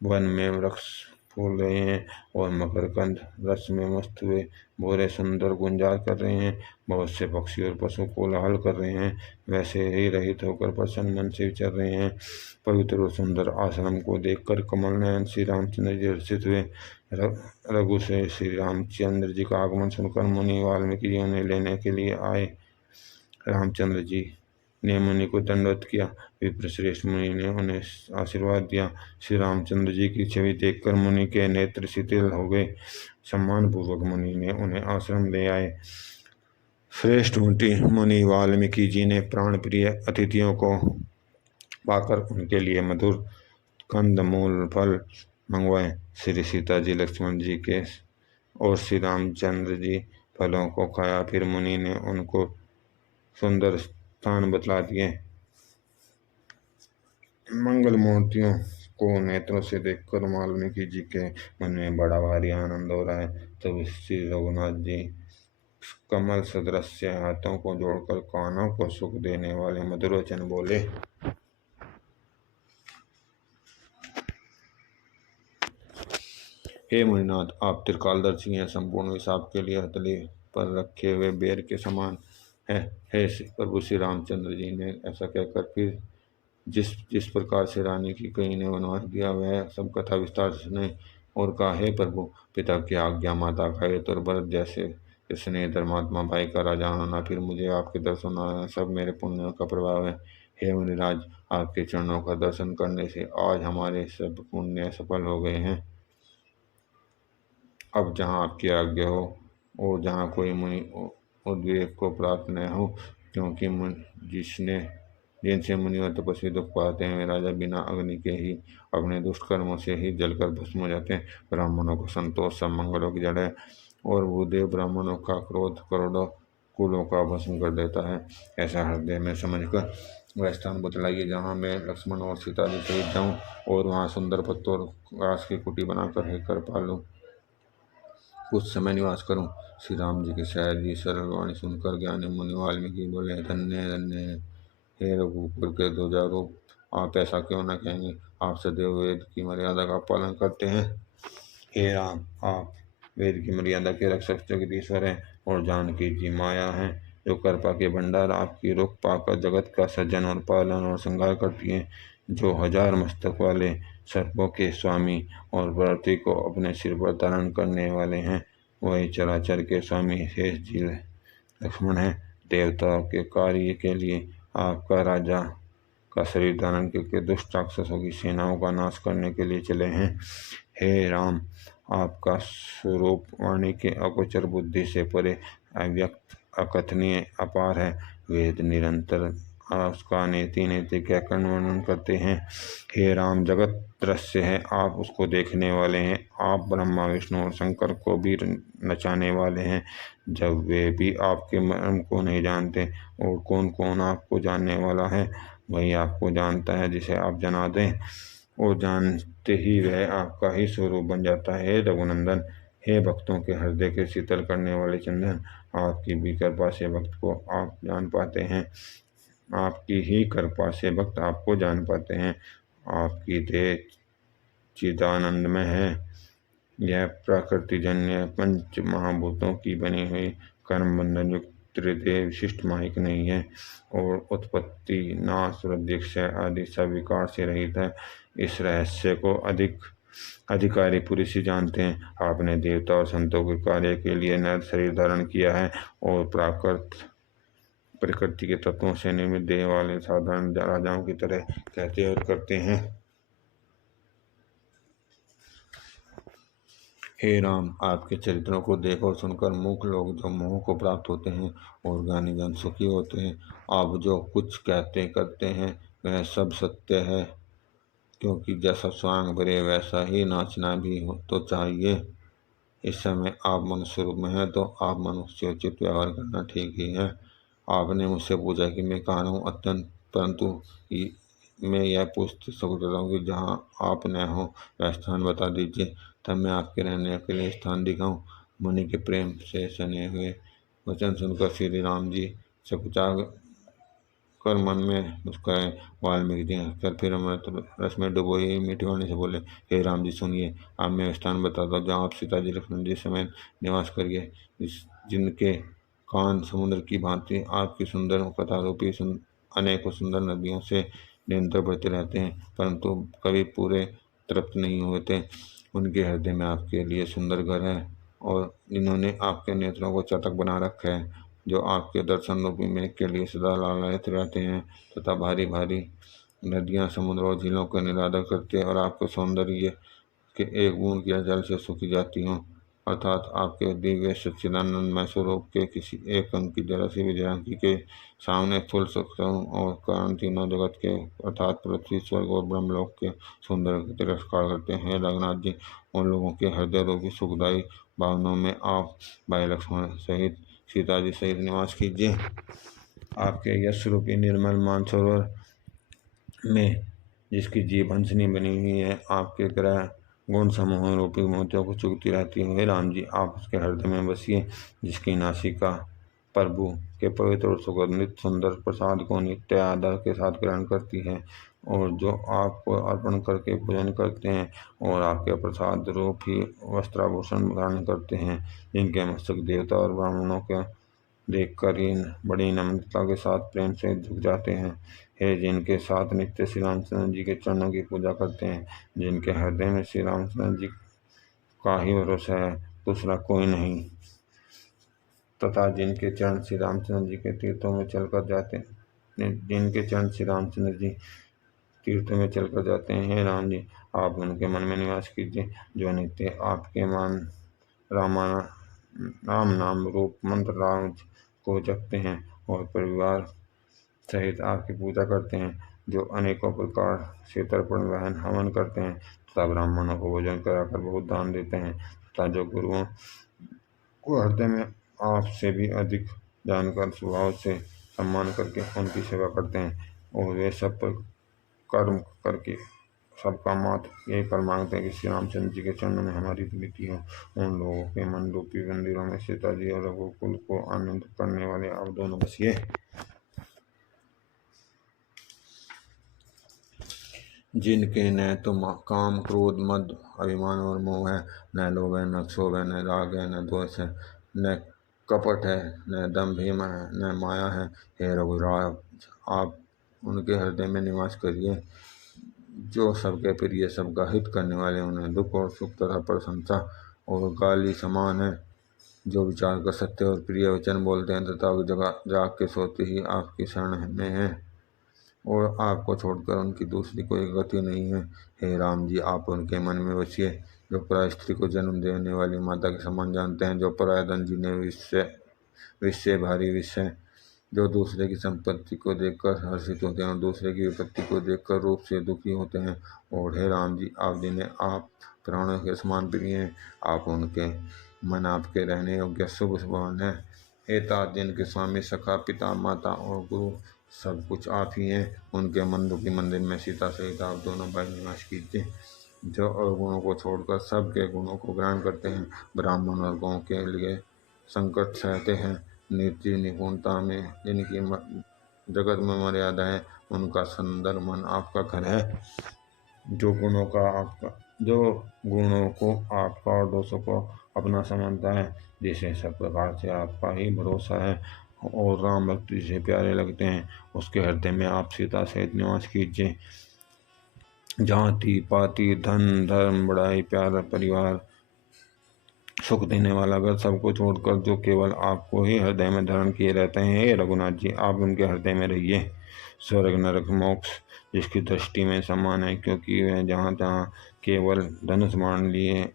वन में वृक्ष फूल रहे हैं और मकरकंद रस में मस्त हुए भोरे सुंदर गुंजार कर रहे हैं। बहुत से पक्षी और पशु कोलाहल कर रहे हैं, वैसे ही रहित होकर प्रसन्न मन से विचर रहे हैं। पवित्र और सुंदर आश्रम को देखकर कमल नयन श्री रामचंद्र जी हर्षित हुए। रघु से श्री रामचंद्र जी का आगमन सुनकर मुनि वाल्मीकि जी उन्हें लेने के लिए आए। रामचंद्र जी ने मुनि को दंडवत किया। विप्रश्रेष्ठ मुनि ने उन्हें आशीर्वाद दिया। श्री रामचंद्र जी की छवि देखकर मुनि के नेत्र शीतल हो गए। सम्मान पूर्वक मुनि ने उन्हें आश्रम ले आए। श्रेष्ठ मुनि वाल्मीकि जी ने प्राण प्रिय अतिथियों को पाकर उनके लिए मधुर कंद मूल फल मंगवाए। श्री सीता जी लक्ष्मण जी के और श्री रामचंद्र जी फलों को खाया। फिर मुनि ने उनको सुंदर स्थान बतला दिए। मंगल मूर्तियों को नेत्रों से देखकर वाल्मीकि जी के मन में बड़ा भारी आनंद हो रहा है। तब श्री रघुनाथ जी कमल सदृश हाथों को जोड़कर कानों को सुख देने वाले मधुर वचन बोले। हे मुनिनाथ, आप त्रिकालदर्शी हैं, संपूर्ण हिसाब के लिए हथेली पर रखे हुए बेर के समान है। हे प्रभु श्री रामचंद्र जी ने ऐसा कहकर फिर जिस जिस प्रकार से रानी की कई ने वनवास दिया वह सब कथा विस्तार से सुने और कहा, हे प्रभु, पिता की आज्ञा, माता का हित और भरत जैसे स्नेह, धर्मात्मा भाई का राजा होना, फिर मुझे आपके दर्शन आना, सब मेरे पुण्यों का प्रभाव है। हे मुनिराज, आपके चरणों का दर्शन करने से आज हमारे सब पुण्य सफल हो गए हैं। अब जहाँ आपकी आज्ञा हो और जहाँ कोई मुनि उद्वेग को प्राप्त न हो, क्योंकि जिनसे मुनि और तपस्वी दुख पाते हैं, वे राजा बिना अग्नि के ही अपने दुष्ट कर्मों से ही जलकर भस्म हो जाते हैं। ब्राह्मणों को संतोष सब मंगलों की जड़ है, और भूदेव ब्राह्मणों का क्रोध करोड़ों कुलों का भस्म कर देता है। ऐसा हृदय में समझकर वह स्थान बतलाइए जहाँ मैं लक्ष्मण और सीता जी सहित जाऊँ, और वहाँ सुंदर पत्तों और घास की कुटी बनाकर है कर पालूं, कुछ समय निवास करूं। श्री राम जी की सहज सरल वाणी सुनकर ज्ञानी मुनि वाल्मीकि बोले, धन्य धन्य है हे रघुकुल के ध्वजारोप, आप ऐसा क्यों न कहेंगे। आप सदैव वेद की मर्यादा का पालन करते हैं। हे राम, आप वेद की मर्यादा के रक्षक जगदीश्वर हैं, और जानकी जी माया हैं, जो कृपा के भंडार आपकी रुख पाकर जगत का सृजन और पालन और श्रृंगार करती हैं। जो 1000 मस्तक वाले सर्पों के स्वामी और पृथ्वी को अपने सिर पर धारण करने वाले हैं, वही चराचर के स्वामी शेष जी लक्ष्मण हैं। देवताओं के कार्य के लिए आपका राजा का शरीर धारण करके दुष्ट राक्षसों की सेनाओं का नाश करने के लिए चले हैं। हे राम, आपका स्वरूप वाणी के अगोचर बुद्धि से परे अव्यक्त अकथनीय अपार है। वेद निरंतर उसका नीति नीति कहकर वर्णन करते हैं। हे राम, जगत दृश्य है, आप उसको देखने वाले हैं। आप ब्रह्मा विष्णु और शंकर को भी नचाने वाले हैं, जब वे भी आपके मर्म को नहीं जानते। और कौन कौन आपको जानने वाला है, वही आपको जानता है, जिसे आप जना दें, और जानते ही वह आपका ही स्वरूप बन जाता है। हे रघुनंदन, हे भक्तों के हृदय के शीतल करने वाले चंदन, आपकी भी कृपा से भक्त को आप जान पाते हैं। आपकी ही कृपा से भक्त आपको जान पाते हैं। आपकी देह चिदानंद में है। यह प्रकृतिजन्य पंच महाभूतों की बनी हुई कर्म बंधन युक्त त्रिदेह विशिष्ट माहिक नहीं है, और उत्पत्ति नाश वृद्धि क्षय आदि सब विकार से रहित है। इस रहस्य को अधिकारी पुरुष ही जानते हैं। आपने देवता और संतों के कार्य के लिए नर शरीर धारण किया है, और प्रकृति के तत्वों से निर्मित देह वाले साधारण राजाओं की तरह कहते और करते हैं। हे राम, आपके चरित्रों को देख और सुनकर मूक लोग जो मोह को प्राप्त होते हैं, और ज्ञानी जन सुखी होते हैं। आप जो कुछ कहते करते हैं वह सब सत्य है, क्योंकि जैसा स्वांग भरे वैसा ही नाचना भी हो तो चाहिए। इस समय आप मनुष्य रूप में हैं, तो आप मनुष्य उचित व्यवहार करना ठीक ही है। आपने मुझसे पूछा कि मैं कहाँ हूँ अत्यंत, परंतु मैं यह पूछते सोचता हूँ कि जहाँ आप न हो वह स्थान बता दीजिए, तब मैं आपके रहने के लिए स्थान दिखाऊं। मुनि के प्रेम से सने हुए वचन सुनकर श्री राम जी चकुचा कर मन में मुस्कुराए। वाल्मीकि जी हंसकर फिर अमृत रस में डुबो ही मीठी वाणी से बोले, हे राम जी सुनिए, आप मैं स्थान बताता हूँ जहाँ आप सीता जी लक्ष्मण जी समेत निवास करिए, जिनके कान समुद्र की भांति आपकी सुंदर कथा रूपी अनेकों सुंदर नदियों से निरंतर बहते रहते हैं, परंतु कभी पूरे तृप्त नहीं होते। उनके हृदय में आपके लिए सुंदर घर है, और इन्होंने आपके नेत्रों को चातक बना रखा है, जो आपके दर्शन रूपी मेघ के लिए सदा लालायित रहते हैं, तथा भारी भारी नदियां समुद्र और झीलों का निरादर करते हैं, और आपके सौंदर्य के एक बूंद की जल से सूखी जाती हूँ। अर्थात आपके दिव्य सच्चिदानंदमय स्वरूप के किसी एक अंग की जरा सी भी झांकी के सामने फुल सकता हूँ, और कारण तीनों जगत के अर्थात पृथ्वी स्वर्ग और ब्रह्मलोक के सुंदर तिरस्कार करते हैं। रघुनाथ जी, उन लोगों के हृदय रूपी सुखदायी भावनाओं में आप भाई लक्ष्मण सहित सीता जी सहित निवास कीजिए। आपके यश रूपी निर्मल मानसरोवर में जिसकी जीभ हंसनी बनी हुई है, आपके ग्रह गुण समूह रूपी मोतियों को चुगती रहती है। राम जी, आप उसके हृदय में बसिए, जिसकी नासिका प्रभु के पवित्र और सुगंधित सुंदर प्रसाद को नित्य आदर के साथ ग्रहण करती है, और जो आपको अर्पण करके पूजन करते हैं, और आपके प्रसाद रूप ही वस्त्राभूषण धारण करते हैं, जिनके मस्तक देवता और ब्राह्मणों के देखकर ही बड़ी नम्रता के साथ प्रेम से झुक जाते हैं। हे जिनके साथ नित्य श्री रामचंद्र जी के चरणों की पूजा करते हैं, जिनके हृदय में श्री रामचंद्र जी का ही भरोसा है, दूसरा कोई नहीं, तथा जिनके चरण श्री रामचंद्र जी के तीर्थों में चलकर जाते हैं, जिनके चरण श्री रामचंद्र जी तीर्थों में चलकर जाते हैं। हे राम जी, आप उनके मन में निवास कीजिए, जो नित्य आपके राम नाम रूप मंत्र राज को जपते हैं, और परिवार सहित आपकी पूजा करते हैं, जो अनेकों प्रकार से तर्पण वहन हवन करते हैं तथा ब्राह्मणों को भोजन कराकर बहुत दान देते हैं तथा जो गुरुओं को हृदय में आपसे भी अधिक जानकर स्वभाव से सम्मान करके उनकी सेवा करते हैं और वे सब पर कर्म करके सबका मात्र यही पर मांगते हैं कि श्री रामचंद्र जी के चरणों में हमारी प्रीति हो। उन लोगों के मन रूपी मंदिरों में सीता जी और रघुकुल को आनंद करने वाले आप दोनों बसिए। जिनके न तो काम क्रोध मद अभिमान और मोह है, न लोभ है, न क्षोभ है, न राग है, न द्वेष है, न कपट है, न दम्भ है, न माया है। हे रघुराज, आप उनके हृदय में निवास करिए जो सबके प्रिय, सबका हित करने वाले, उन्हें दुख और सुख तथा प्रशंसा और गाली समान है, जो विचार कर सत्य और प्रिय वचन बोलते हैं तथा जगह जाग के सोते ही आपकी शरण में है और आपको छोड़कर उनकी दूसरी कोई गति नहीं है। हे राम जी, आप उनके मन में बसिए जो पराय स्त्री को जन्म देने वाली माता के समान जानते हैं, जो पराय धन जिन्हें विषय भारी विषय, जो दूसरे की संपत्ति को देखकर हर्षित होते हैं और दूसरे की विपत्ति को देखकर रूप से दुखी होते हैं। और हे राम जी, आप जिन्हें आप प्राणों के समान प्रिय हैं, आप उनके मन आपके रहने योग्य शुभ भवन है। हे तात, जिनके स्वामी सखा पिता माता और गुरु सब कुछ आप ही हैं, उनके मन रूपी मंदिर में सीता सहित आप दोनों भाई निवास कीजिए, जो अवगुणों को छोड़कर सबके गुणों को ग्रहण करते हैं, ब्राह्मण और गौ के लिए संकट सहते हैं, नीति निपुणता में जिनकी जगत में मर्यादा है, उनका सुंदर मन आपका घर है, जो गुणों को आपका और दोषों को अपना समझता है, जिसे सब प्रकार से आपका ही भरोसा है और राम भक्त जिसे प्यारे लगते हैं, उसके हृदय में आप सीता सहित निवास कीजिए। जाति पाति धन धर्म बड़ाई प्यार परिवार सुख देने वाला घर सबको छोड़कर जो केवल आपको ही हृदय में धारण किए रहते हैं, हे रघुनाथ जी, आप उनके हृदय में रहिए। स्वर्ग नरक मोक्ष जिसकी दृष्टि में समान है, क्योंकि वह जहाँ तहाँ केवल धनुष बाण लिए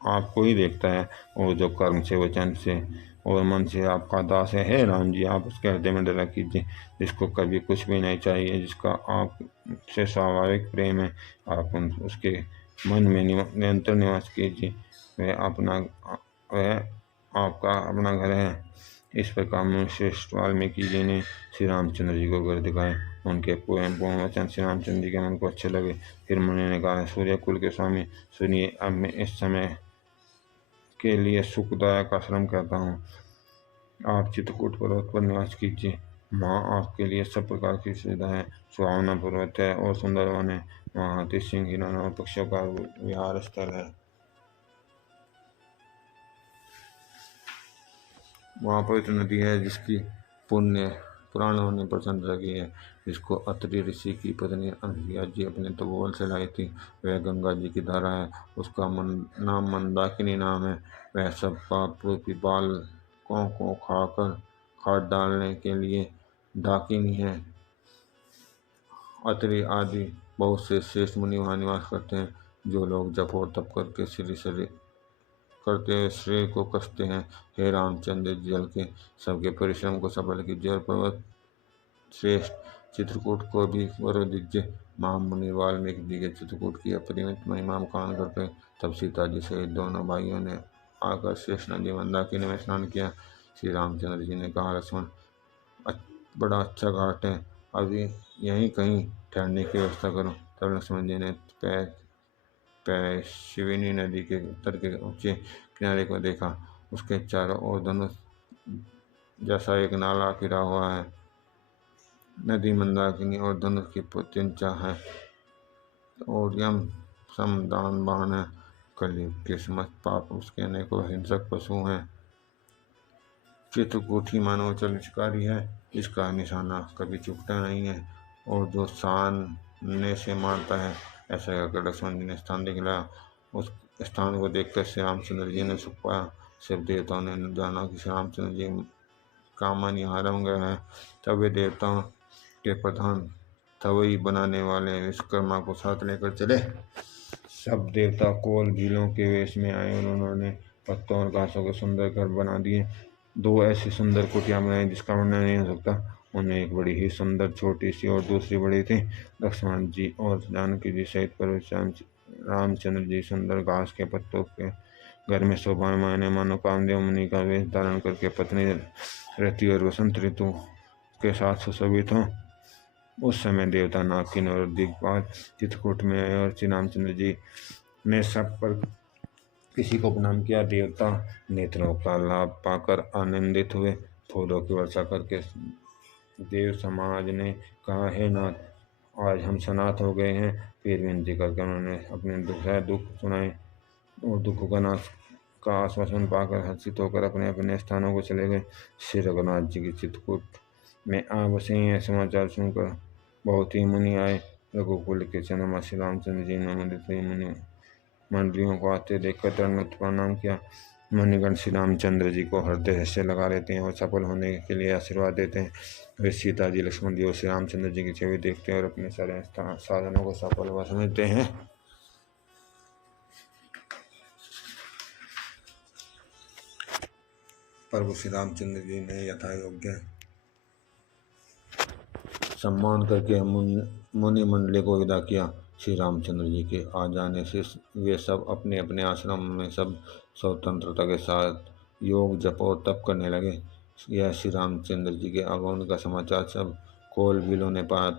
आपको ही देखता है और जो कर्म से वचन से और मन से आपका दास है, हे राम जी, आप उसके हृदय में डरा कीजिए, जिसको कभी कुछ भी नहीं चाहिए, जिसका आपसे स्वाभाविक प्रेम है, आप उसके मन में निरंतर निवास कीजिए। वह आपका अपना घर है। इस प्रकार में श्रेष्ठ वाल्मीकि जी ने श्री रामचंद्र जी को घर दिखाए। उनके पूर्ण वचन श्री रामचंद्र जी के मन को अच्छे लगे। फिर मुनि ने कहा, सूर्य कुल के स्वामी सुनिए, अब मैं इस समय के लिए सुखदायक आश्रम कहता हूँ। आप चित्रकूट पर्वत पर निवास कीजिए, वहाँ आपके लिए सब प्रकार की सुविधा है। सुहावना पर्वत है और सुंदर वन है, वहाँ हाथी सिंह हिरण और पक्षियों का विहार स्थल है। वहाँ पवित्र नदी है जिसकी पुण्य पुराणों ने प्रशंसा की है, जिसको अत्रि ऋषि की पत्नी अनसुईया जी अपने तपोबल से लाई थी। वह गंगा जी की धारा है, उसका नाम मंदाकिनी नाम है। वह सब पाप रूपी बालकों को खाद डालने के लिए डाकिनी है। अत्रि आदि बहुत से श्रेष्ठ मुनि वहाँ निवास करते हैं। जो लोग जप और तप करके श्री करते हुए श्रेय को कसते हैं, हे रामचंद्र जल के सबके परिश्रम को सफल कीजिए और पर्वत श्रेष्ठ चित्रकूट को भी गौरव दीजिए। महामुनि वाल्मीकि जी के चित्रकूट की अपरिमित महिमा बखान करते तब सीता जी सहित दोनों भाइयों ने आकर श्रेष्ठ नदी मंदाकिनी में स्नान किया। श्री रामचंद्र जी ने कहा, लक्ष्मण, बड़ा अच्छा घाट है, अभी यहीं कहीं ठहरने की व्यवस्था करो। तब लक्ष्मण जी ने शिविनी नदी के उत्तर के ऊंचे किनारे को देखा। उसके चारों ओर धनुष जैसा एक नाला घिरा हुआ है। नदी मंदाकिनी और धनुष की प्रत्यंचा है और यम सम दान बाण है। कलयुग के समस्त पाप उसके अनेकों हिंसक पशु हैं। चित्रकूट ही मानव चल शिकारी है, इसका निशाना कभी चूकता नहीं है और जो सामने से मारता है। ऐसा कहकर लक्ष्मण जी ने स्थान दिखलाया। उस स्थान को देखकर श्री रामचंद्र जी ने सुख पाया। शिव देवताओं ने जाना कि श्री रामचंद्र जी कामन यहाँ रम गए हैं। तब वे देवताओं के प्रधान थवई बनाने वाले विश्वकर्मा को साथ लेकर चले। सब देवता कोल भीलों के वेश में आए और उन्होंने पत्तों और घासों के सुंदर घर बना दिए। दो ऐसी सुंदर कुटिया बनाई जिसका वर्णन नहीं हो सकता। उनमें एक बड़ी ही सुंदर छोटी सी और दूसरी बड़ी थी। लक्ष्मण जी और जानकी जी सहित रामचंद्र जी सुंदर घास के पत्तों के घर में शोभायमान मानो कामदेव मुनि का वेश धारण करके पत्नी रहती और वसंत ऋतु के साथ सुशोभित हो। उस समय देवता नागकिन और दिग्पाल चित्रकूट में आए और श्री रामचंद्र जी ने सब पर किसी को प्रणाम किया। देवता नेत्रों का लाभ पाकर आनंदित हुए। फूलों की वर्षा करके देव समाज ने कहा, हे नाथ, आज हम सनाथ हो गए हैं। फिर विनती करके उन्होंने अपने दुख सुनाए और दुख का आश्वासन पाकर हर्षित होकर अपने अपने स्थानों को चले गए। श्री रघुनाथ जी की चित्रकूट में आ बसे। यह समाचार सुनकर बहुत ही मुनि आए। रघुकुल के चंद्रमा श्री रामचंद्र जी ने मुनि मंडलियों को आते देखकर दंडवत प्रणाम किया। मुनिगण श्री रामचंद्र जी को हृदय से लगा लेते हैं और सफल होने के लिए आशीर्वाद देते हैं। वे सीता जी, लक्ष्मण जी और श्री रामचंद्र जी की छवि देखते हैं और अपने सारे साधनों को सफल हुआ समझते हैं। प्रभु श्री रामचंद्र जी ने यथा योग्य सम्मान करके मुनि मंडली को विदा किया। श्री रामचंद्र जी के आ जाने से वे सब अपने अपने आश्रम में सब स्वतंत्रता के साथ योग जप और तप करने लगे। यह श्री रामचंद्र जी के आगमन का समाचार सब कोल बिलों ने पाया